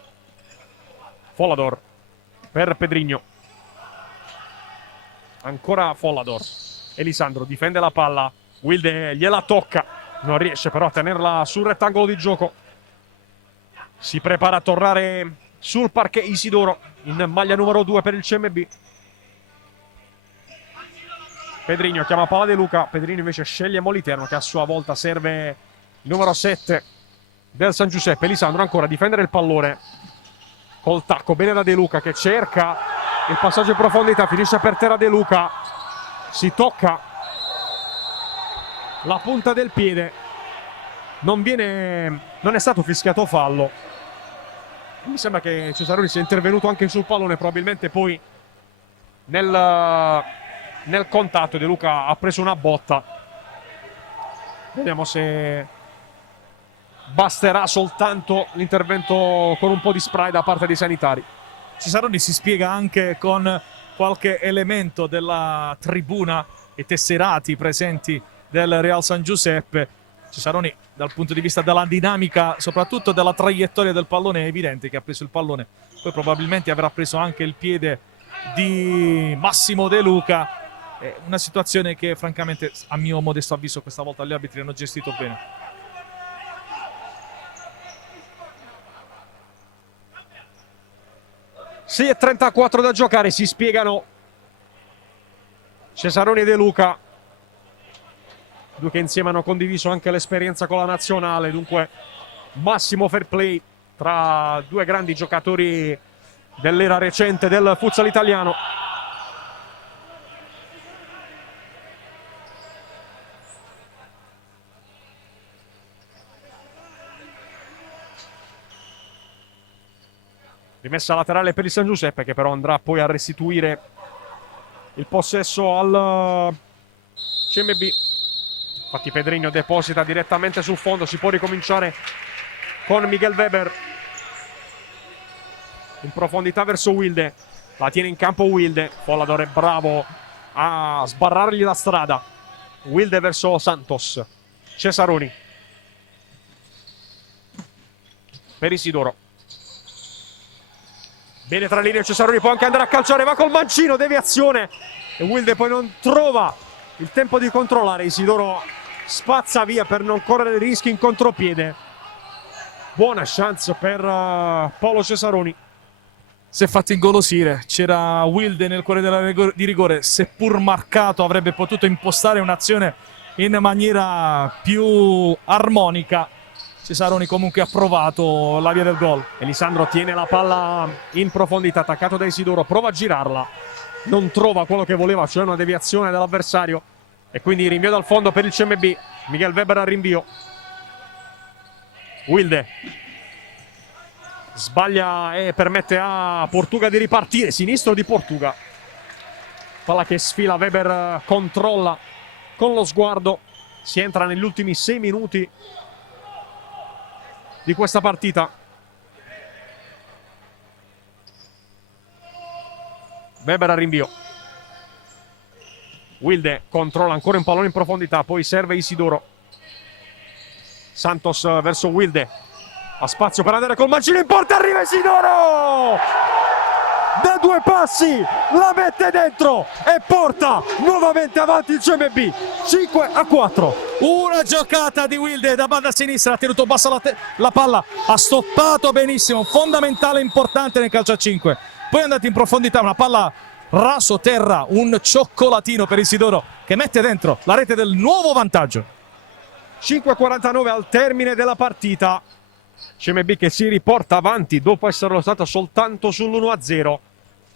Follador per Pedrinho, ancora Follador. Elisandro difende la palla, Wilde gliela tocca, non riesce però a tenerla sul rettangolo di gioco. Si prepara a tornare sul parquet Isidoro in maglia numero 2 per il CMB. Pedrinho chiama palla De Luca, Pedrinho invece sceglie Moliterno che a sua volta serve il numero 7 del San Giuseppe. Elisandro ancora a difendere il pallone col tacco, bene da De Luca che cerca il passaggio in profondità, finisce per terra De Luca, si tocca la punta del piede, non è stato fischiato fallo. Mi sembra che Cesaroni sia intervenuto anche sul pallone, probabilmente poi nel contatto De Luca ha preso una botta. Vediamo se basterà soltanto l'intervento con un po' di spray da parte dei sanitari. Cesaroni si spiega anche con qualche elemento della tribuna e tesserati presenti del Real San Giuseppe. Cesaroni dal punto di vista della dinamica, soprattutto della traiettoria del pallone, è evidente che ha preso il pallone, poi probabilmente avrà preso anche il piede di Massimo De Luca. È una situazione che francamente a mio modesto avviso questa volta gli arbitri hanno gestito bene. Sì, e 34 da giocare, si spiegano Cesaroni e De Luca, due che insieme hanno condiviso anche l'esperienza con la nazionale, dunque massimo fair play tra due grandi giocatori dell'era recente del futsal italiano. Rimessa laterale per il San Giuseppe che però andrà poi a restituire il possesso al CMB. Infatti Pedrinho deposita direttamente sul fondo, si può ricominciare con Miguel Weber in profondità verso Wilde, la tiene in campo Wilde, Follador è bravo a sbarrargli la strada. Wilde verso Santos, Cesaroni per Isidoro, bene tra linee Cesaroni, può anche andare a calciare, va col mancino, deviazione e Wilde poi non trova il tempo di controllare. Isidoro spazza via per non correre rischi in contropiede. Buona chance per Paolo Cesaroni. Si è fatto ingolosire, c'era Wilde nel cuore di rigore, seppur marcato avrebbe potuto impostare un'azione in maniera più armonica. Cesaroni comunque ha provato la via del gol. Elisandro tiene la palla in profondità, attaccato da Isidoro, prova a girarla, non trova quello che voleva, cioè una deviazione dell'avversario, e quindi rinvio dal fondo per il CMB. Miguel Weber al rinvio, Wilde sbaglia e permette a Portuga di ripartire, sinistro di Portuga, palla che sfila, Weber controlla con lo sguardo. Si entra negli ultimi 6 minuti di questa partita. Weber al rinvio, Wilde controlla ancora un pallone in profondità, poi serve Isidoro. Santos verso Wilde, ha spazio per andare col mancino in porta, arriva Isidoro! Da 2 passi la mette dentro e porta nuovamente avanti il CMB, 5-4. Una giocata di Wilde da banda a sinistra, ha tenuto bassa la palla, ha stoppato benissimo, fondamentale, importante nel calcio a 5. Poi è andato in profondità, una palla raso terra, un cioccolatino per Isidoro che mette dentro la rete del nuovo vantaggio. 5-49 al termine della partita. CMB che si riporta avanti dopo esserlo stato soltanto sull'1-0.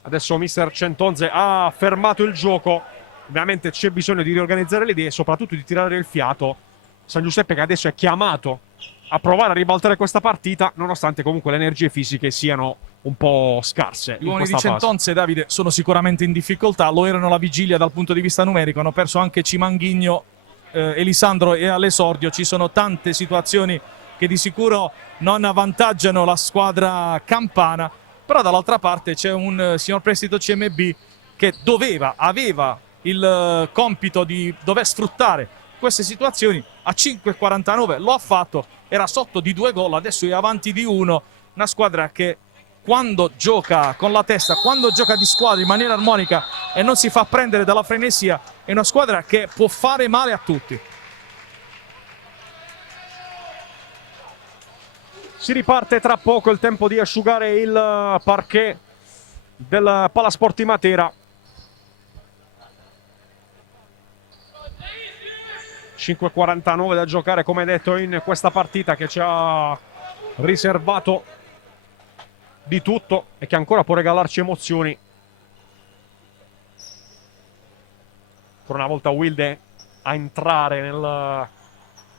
Adesso mister Centonze ha fermato il gioco. Ovviamente c'è bisogno di riorganizzare le idee e soprattutto di tirare il fiato. San Giuseppe che adesso è chiamato a provare a ribaltare questa partita, nonostante comunque le energie fisiche siano un po' scarse. Gli uomini di Centonze, Davide, sono sicuramente in difficoltà, lo erano alla vigilia dal punto di vista numerico, hanno perso anche Cimanghigno, Elisandro e all'esordio. Ci sono tante situazioni che di sicuro non avvantaggiano la squadra campana, però dall'altra parte c'è un signor prestito CMB che aveva il compito di dover sfruttare queste situazioni. A 5-49 lo ha fatto, era sotto di 2 gol, adesso è avanti di 1. Una squadra che quando gioca con la testa, quando gioca di squadra in maniera armonica e non si fa prendere dalla frenesia, è una squadra che può fare male a tutti. Si riparte tra poco, il tempo di asciugare il parquet del Palasport di Matera. 5:49 da giocare, come detto, in questa partita che ci ha riservato di tutto e che ancora può regalarci emozioni. Ancora una volta Wilde a entrare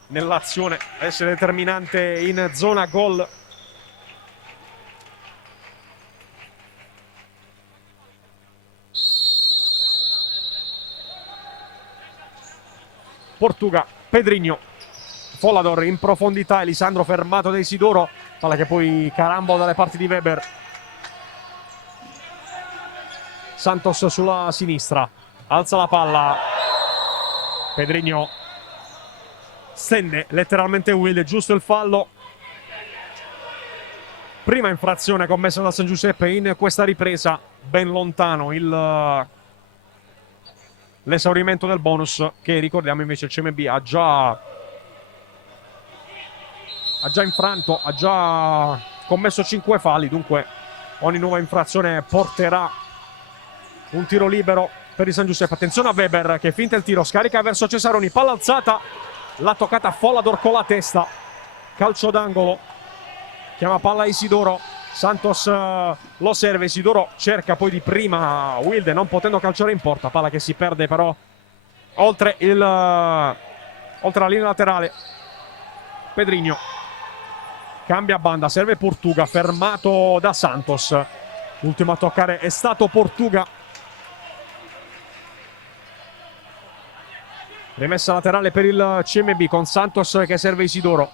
nell'azione, a essere determinante in zona gol. Portuga, Pedrinho, Follador in profondità, Elisandro fermato da Isidoro, palla che poi carambola dalle parti di Weber. Santos sulla sinistra, alza la palla, Pedrinho stende letteralmente Wilde, giusto il fallo. Prima infrazione commessa da San Giuseppe in questa ripresa, ben lontano l'esaurimento del bonus, che ricordiamo invece il CMB ha già infranto, ha già commesso 5 falli, dunque ogni nuova infrazione porterà un tiro libero per il San Giuseppe. Attenzione a Weber che finta il tiro, scarica verso Cesaroni, palla alzata, l'ha toccata Follador con la testa, calcio d'angolo, chiama palla Isidoro, Santos lo serve, Isidoro cerca poi di prima Wilde, non potendo calciare in porta, palla che si perde però oltre la linea laterale. Pedrinho cambia banda, serve Portuga, fermato da Santos, l'ultimo a toccare è stato Portuga. Rimessa laterale per il CMB con Santos che serve Isidoro.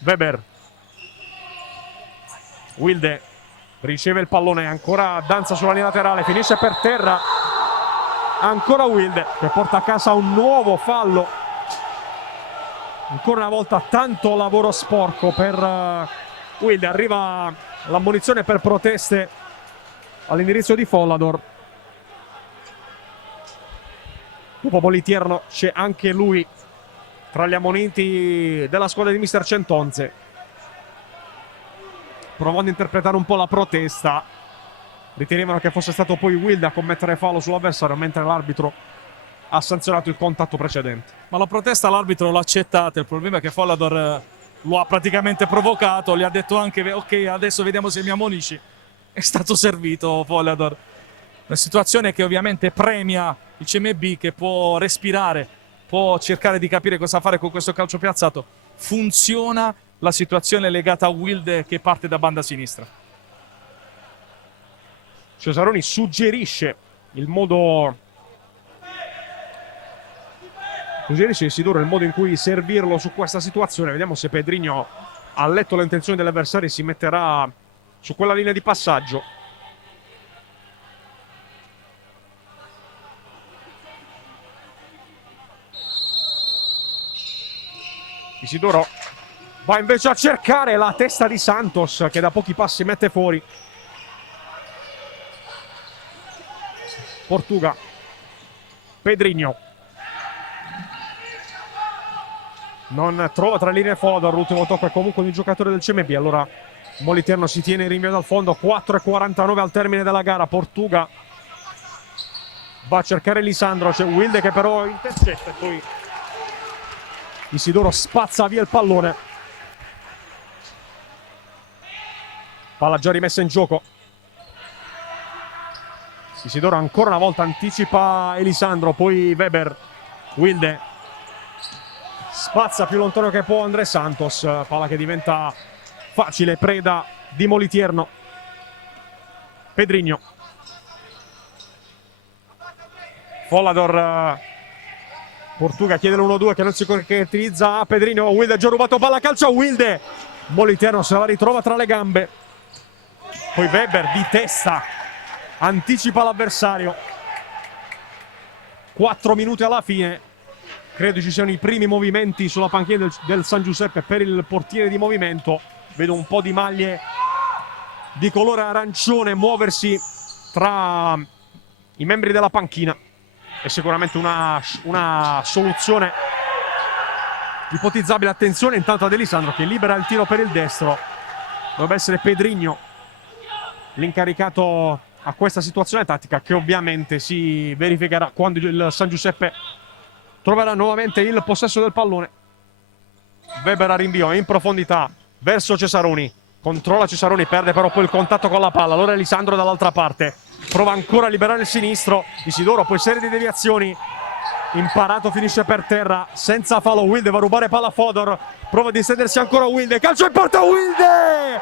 Weber, Wilde riceve il pallone, ancora danza sulla linea laterale, finisce per terra, ancora Wilde che porta a casa un nuovo fallo. Ancora una volta tanto lavoro sporco per Wilde, arriva l'ammonizione per proteste all'indirizzo di Follador. Dopo Molitierno c'è anche lui tra gli ammoniti della squadra di mister Centonze, provando a interpretare un po' la protesta. Ritenevano che fosse stato poi Wilde a commettere fallo sull'avversario, mentre l'arbitro ha sanzionato il contatto precedente. Ma la protesta l'arbitro l'ha accettata, il problema è che Follador lo ha praticamente provocato, gli ha detto anche ok adesso vediamo se mi ammonisci, è stato servito Follador. Una situazione che ovviamente premia il CMB, che può respirare, può cercare di capire cosa fare con questo calcio piazzato. Funziona la situazione legata a Wilde che parte da banda sinistra. Cesaroni suggerisce il modo, suggerisce Isidoro il modo in cui servirlo su questa situazione. Vediamo se Pedrinho ha letto le intenzioni dell'avversario e si metterà su quella linea di passaggio. Isidoro va invece a cercare la testa di Santos che da pochi passi mette fuori. Portuga, Pedrinho non trova tra linee Follador, l'ultimo tocco è comunque di un giocatore del CMB. Allora Moliterno si tiene in rinvio dal fondo, 4:49 al termine della gara. Portuga va a cercare Lisandro, c'è Wilde che però intercetta e poi Isidoro spazza via il pallone. Palla già rimessa in gioco. Isidoro ancora una volta anticipa Elisandro, poi Weber. Wilde spazza più lontano che può André Santos, palla che diventa facile preda di Molitierno. Pedrinho, Follador, Portuga chiede l'1-2 che non si concretizza a Pedrinho. Wilde ha già rubato palla, calcio a Wilde, Molitierno se la ritrova tra le gambe, poi Weber di testa anticipa l'avversario. 4 minuti alla fine, credo ci siano i primi movimenti sulla panchina del San Giuseppe per il portiere di movimento. Vedo un po' di maglie di colore arancione muoversi tra i membri della panchina. È sicuramente una soluzione ipotizzabile. Attenzione intanto ad Elisandro che libera il tiro per il destro. Dovrebbe essere Pedrinho l'incaricato a questa situazione tattica, che ovviamente si verificherà quando il San Giuseppe troverà nuovamente il possesso del pallone. Weber a rinvio in profondità verso Cesaroni, controlla Cesaroni, perde però poi il contatto con la palla. Allora Elisandro dall'altra parte prova ancora a liberare il sinistro, Isidoro, poi serie di deviazioni, Imparato finisce per terra senza fallo. Wilde va a rubare palla a Fodor, prova a distendersi ancora Wilde, calcio in porta, Wilde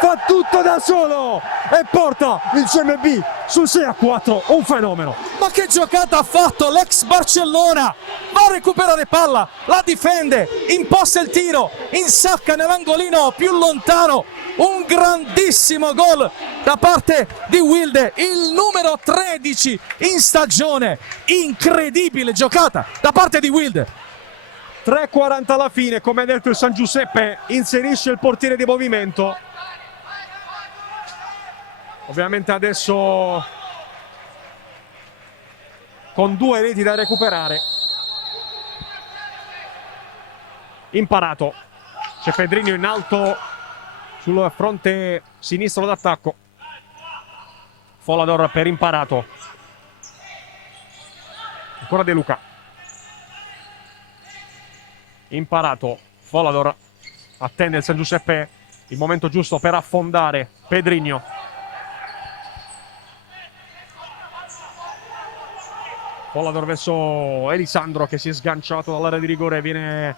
fa tutto da solo e porta il CMB sul 6-4, un fenomeno. Ma che giocata ha fatto l'ex Barcellona, va a recuperare palla, la difende, imposta il tiro, insacca nell'angolino più lontano, un grandissimo gol da parte di Wilde, il numero 13 in stagione, incredibile giocata da parte di Wilde. 3:40 alla fine, come ha detto il San Giuseppe inserisce il portiere di movimento. Ovviamente adesso con 2 reti da recuperare. Imparato, c'è Pedrinho in alto sul fronte sinistro d'attacco. Folador per Imparato, ancora De Luca. Imparato, Folador attende il San Giuseppe il momento giusto per affondare Pedrinho. Folador verso Elisandro che si è sganciato dall'area di rigore, viene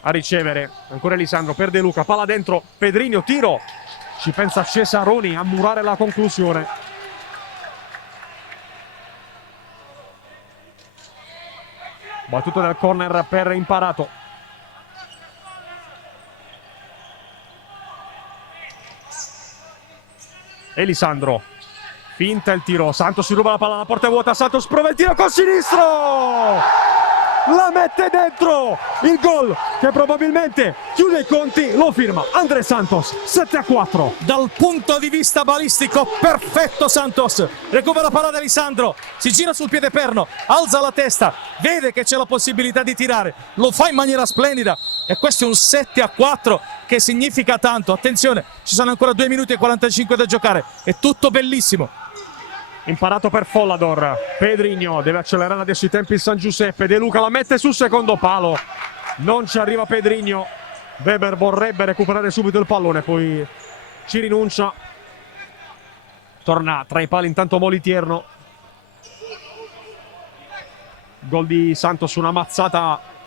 a ricevere ancora Elisandro per De Luca, palla dentro, Pedrinho, tiro, ci pensa Cesaroni a murare la conclusione. Battuto del corner per Imparato. Elisandro finta il tiro, Santos si ruba la palla, la porta è vuota, Santos prova il tiro col sinistro, la mette dentro, il gol che probabilmente chiude i conti lo firma Andrés Santos. 7-4. Dal punto di vista balistico perfetto Santos, recupera la palla da Elisandro, si gira sul piede perno, alza la testa, vede che c'è la possibilità di tirare, lo fa in maniera splendida e questo è un 7-4 che significa tanto. Attenzione, ci sono ancora 2 minuti e 45 da giocare, è tutto bellissimo. Imparato per Folador, Pedrinho deve accelerare adesso i tempi il San Giuseppe, De Luca la mette sul secondo palo, non ci arriva Pedrinho, Weber vorrebbe recuperare subito il pallone, poi ci rinuncia, torna tra i pali intanto Molitierno. Gol di Santos, una mazzata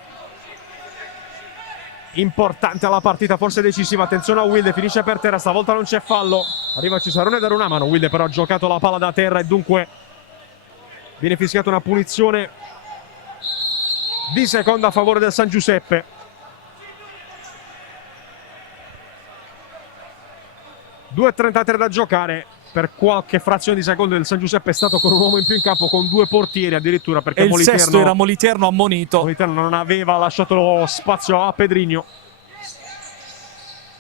importante alla partita, forse decisiva. Attenzione a Wilde, finisce per terra, stavolta non c'è fallo, arriva Cesarone a dare una mano, Wilde però ha giocato la palla da terra e dunque viene fischiata una punizione di seconda a favore del San Giuseppe. (2:33 da giocare). Per qualche frazione di secondo il San Giuseppe è stato con un uomo in più in campo, con 2 portieri addirittura, perché E il sesto era Moliterno ammonito. Moliterno non aveva lasciato lo spazio a Pedrinho.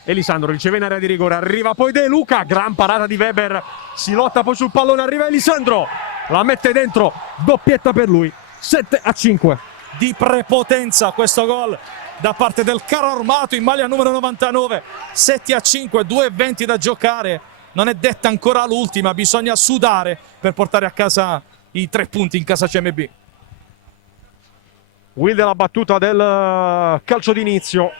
Elisandro riceve in area di rigore, arriva poi De Luca, gran parata di Weber, si lotta poi sul pallone, arriva Elisandro, la mette dentro, doppietta per lui. 7-5. Di prepotenza questo gol da parte del carro armato in maglia numero 99. 7-5, 2:20 da giocare. Non è detta ancora l'ultima, bisogna sudare per portare a casa i 3 punti in casa CMB. Wilde la battuta del calcio d'inizio.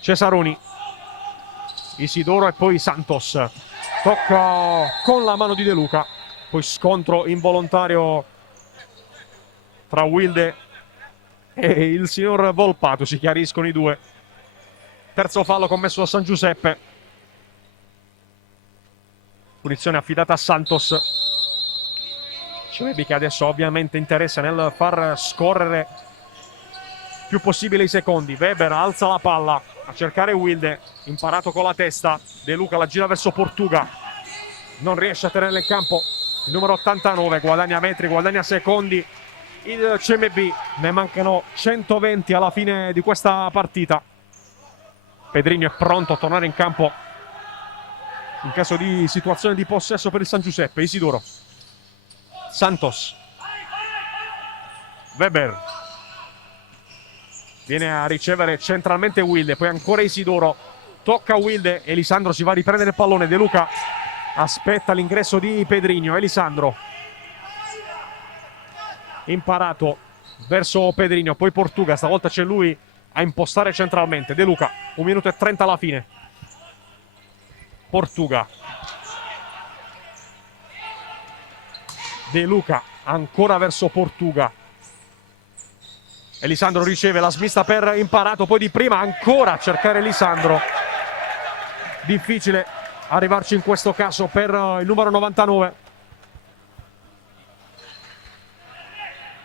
Cesaroni, Isidoro e poi Santos. Tocca con la mano di De Luca, poi scontro involontario tra Wilde e il signor Volpato, si chiariscono i due. Terzo fallo commesso da San Giuseppe. Punizione affidata a Santos. CMB che adesso ovviamente interessa nel far scorrere più possibile i secondi. Weber alza la palla a cercare Wilde, Imparato con la testa, De Luca la gira verso Portuga, non riesce a tenerla in campo il numero 89, guadagna metri, guadagna secondi il CMB, ne mancano 120 alla fine di questa partita. Pedrinho è pronto a tornare in campo in caso di situazione di possesso per il San Giuseppe. Isidoro, Santos, Weber viene a ricevere centralmente Wilde, poi ancora Isidoro, tocca Wilde, Elisandro si va a riprendere il pallone, De Luca aspetta l'ingresso di Pedrinho, Elisandro imparato verso Pedrinho, poi Portuga, stavolta c'è lui a impostare centralmente. De Luca, 1 minuto e 30 alla fine. Portuga, De Luca ancora verso Portuga. Elisandro riceve la smista per Imparato, poi di prima ancora a cercare Elisandro. Difficile arrivarci in questo caso per il numero 99.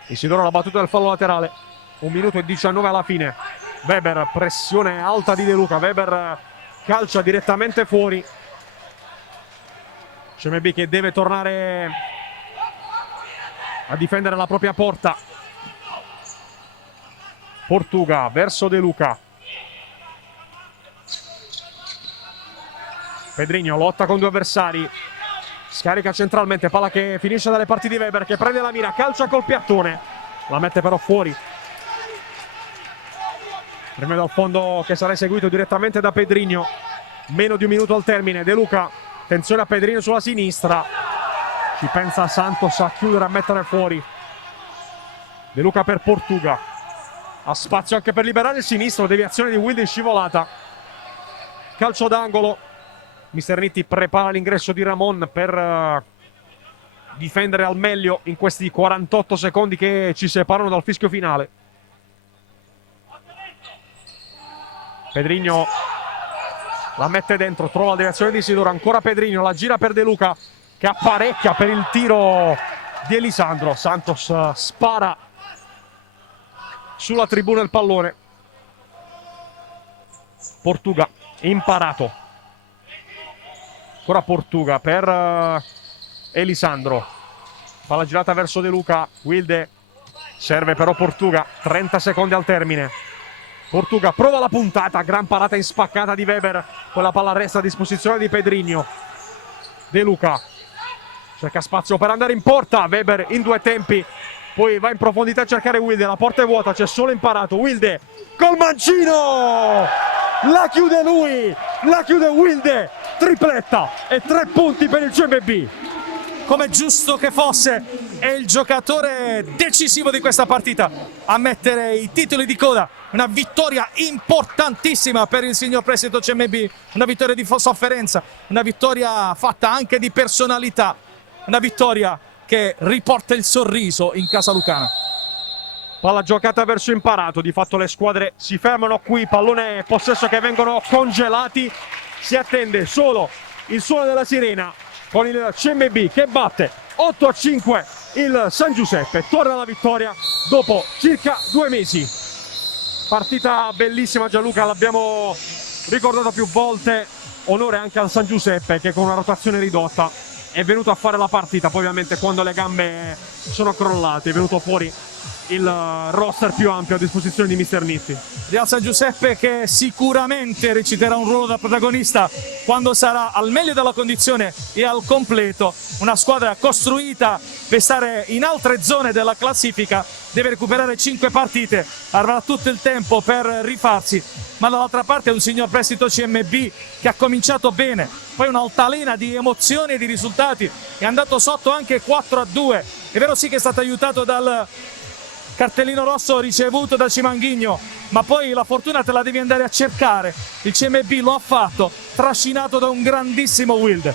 Isidoro la battuta del fallo laterale. 1 minuto e 19 alla fine. Weber, pressione alta di De Luca. Weber calcia direttamente fuori. CMB che deve tornare a difendere la propria porta. Portuga verso De Luca. Pedrinho lotta con 2 avversari. Scarica centralmente, palla che finisce dalle parti di Weber, che prende la mira, calcia col piattone. La mette però fuori. Premio dal fondo che sarà eseguito direttamente da Pedrinho. Meno di 1 minuto al termine. De Luca, attenzione a Pedrinho sulla sinistra. Ci pensa Santos a chiudere, a mettere fuori. De Luca per Portuga. Ha spazio anche per liberare il sinistro, deviazione di Wild in scivolata. Calcio d'angolo. Mister Nitti prepara l'ingresso di Ramon per difendere al meglio in questi 48 secondi che ci separano dal fischio finale. Pedrinho la mette dentro, trova la deviazione di Isidoro, ancora Pedrinho, la gira per De Luca che apparecchia per il tiro di Elisandro. Santos spara sulla tribuna il pallone. Portuga, Imparato. Ancora Portuga per Elisandro. Palla girata verso De Luca. Wilde serve però Portuga. 30 secondi al termine. Portuga prova la puntata. Gran parata in spaccata di Weber. Poi la palla resta a disposizione di Pedrinho. De Luca cerca spazio per andare in porta. Weber in 2 tempi. Poi va in profondità a cercare Wilde. La porta è vuota, c'è solo Imparato. Wilde col mancino. La chiude lui. La chiude Wilde. Tripletta e 3 punti per il CMB. Come giusto che fosse, è il giocatore decisivo di questa partita a mettere i titoli di coda. Una vittoria importantissima per il signor prestito CMB, una vittoria di sofferenza, una vittoria fatta anche di personalità, una vittoria che riporta il sorriso in casa lucana. Palla giocata verso Imparato, di fatto le squadre si fermano qui, pallone e possesso che vengono congelati. Si attende solo il suono della sirena con il CMB che batte 8-5 il San Giuseppe. Torna la vittoria dopo circa 2 mesi. Partita bellissima, Gianluca, l'abbiamo ricordato più volte. Onore anche al San Giuseppe che con una rotazione ridotta è venuto a fare la partita. Poi ovviamente quando le gambe sono crollate è venuto fuori il roster più ampio a disposizione di Mister Nitti. Real San Giuseppe che sicuramente reciterà un ruolo da protagonista quando sarà al meglio della condizione e al completo. Una squadra costruita per stare in altre zone della classifica, deve recuperare 5 partite, avrà tutto il tempo per rifarsi, ma dall'altra parte è un signor prestito CMB che ha cominciato bene, poi un'altalena di emozioni e di risultati, è andato sotto anche 4-2, è vero sì che è stato aiutato dal cartellino rosso ricevuto da Cimanghigno, ma poi la fortuna te la devi andare a cercare. Il CMB lo ha fatto, trascinato da un grandissimo Wild.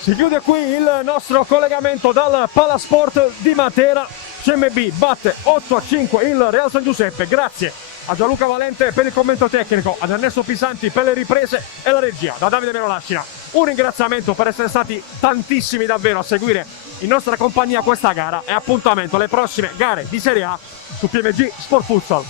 Si chiude qui il nostro collegamento dal Palasport di Matera. CMB batte 8-5 il Real San Giuseppe. Grazie a Gianluca Valente per il commento tecnico, ad Ernesto Pisanti per le riprese e la regia. Da Davide Merolascina un ringraziamento per essere stati tantissimi davvero a seguire in nostra compagnia questa gara e appuntamento alle prossime gare di Serie A su PMG Sport Futsal.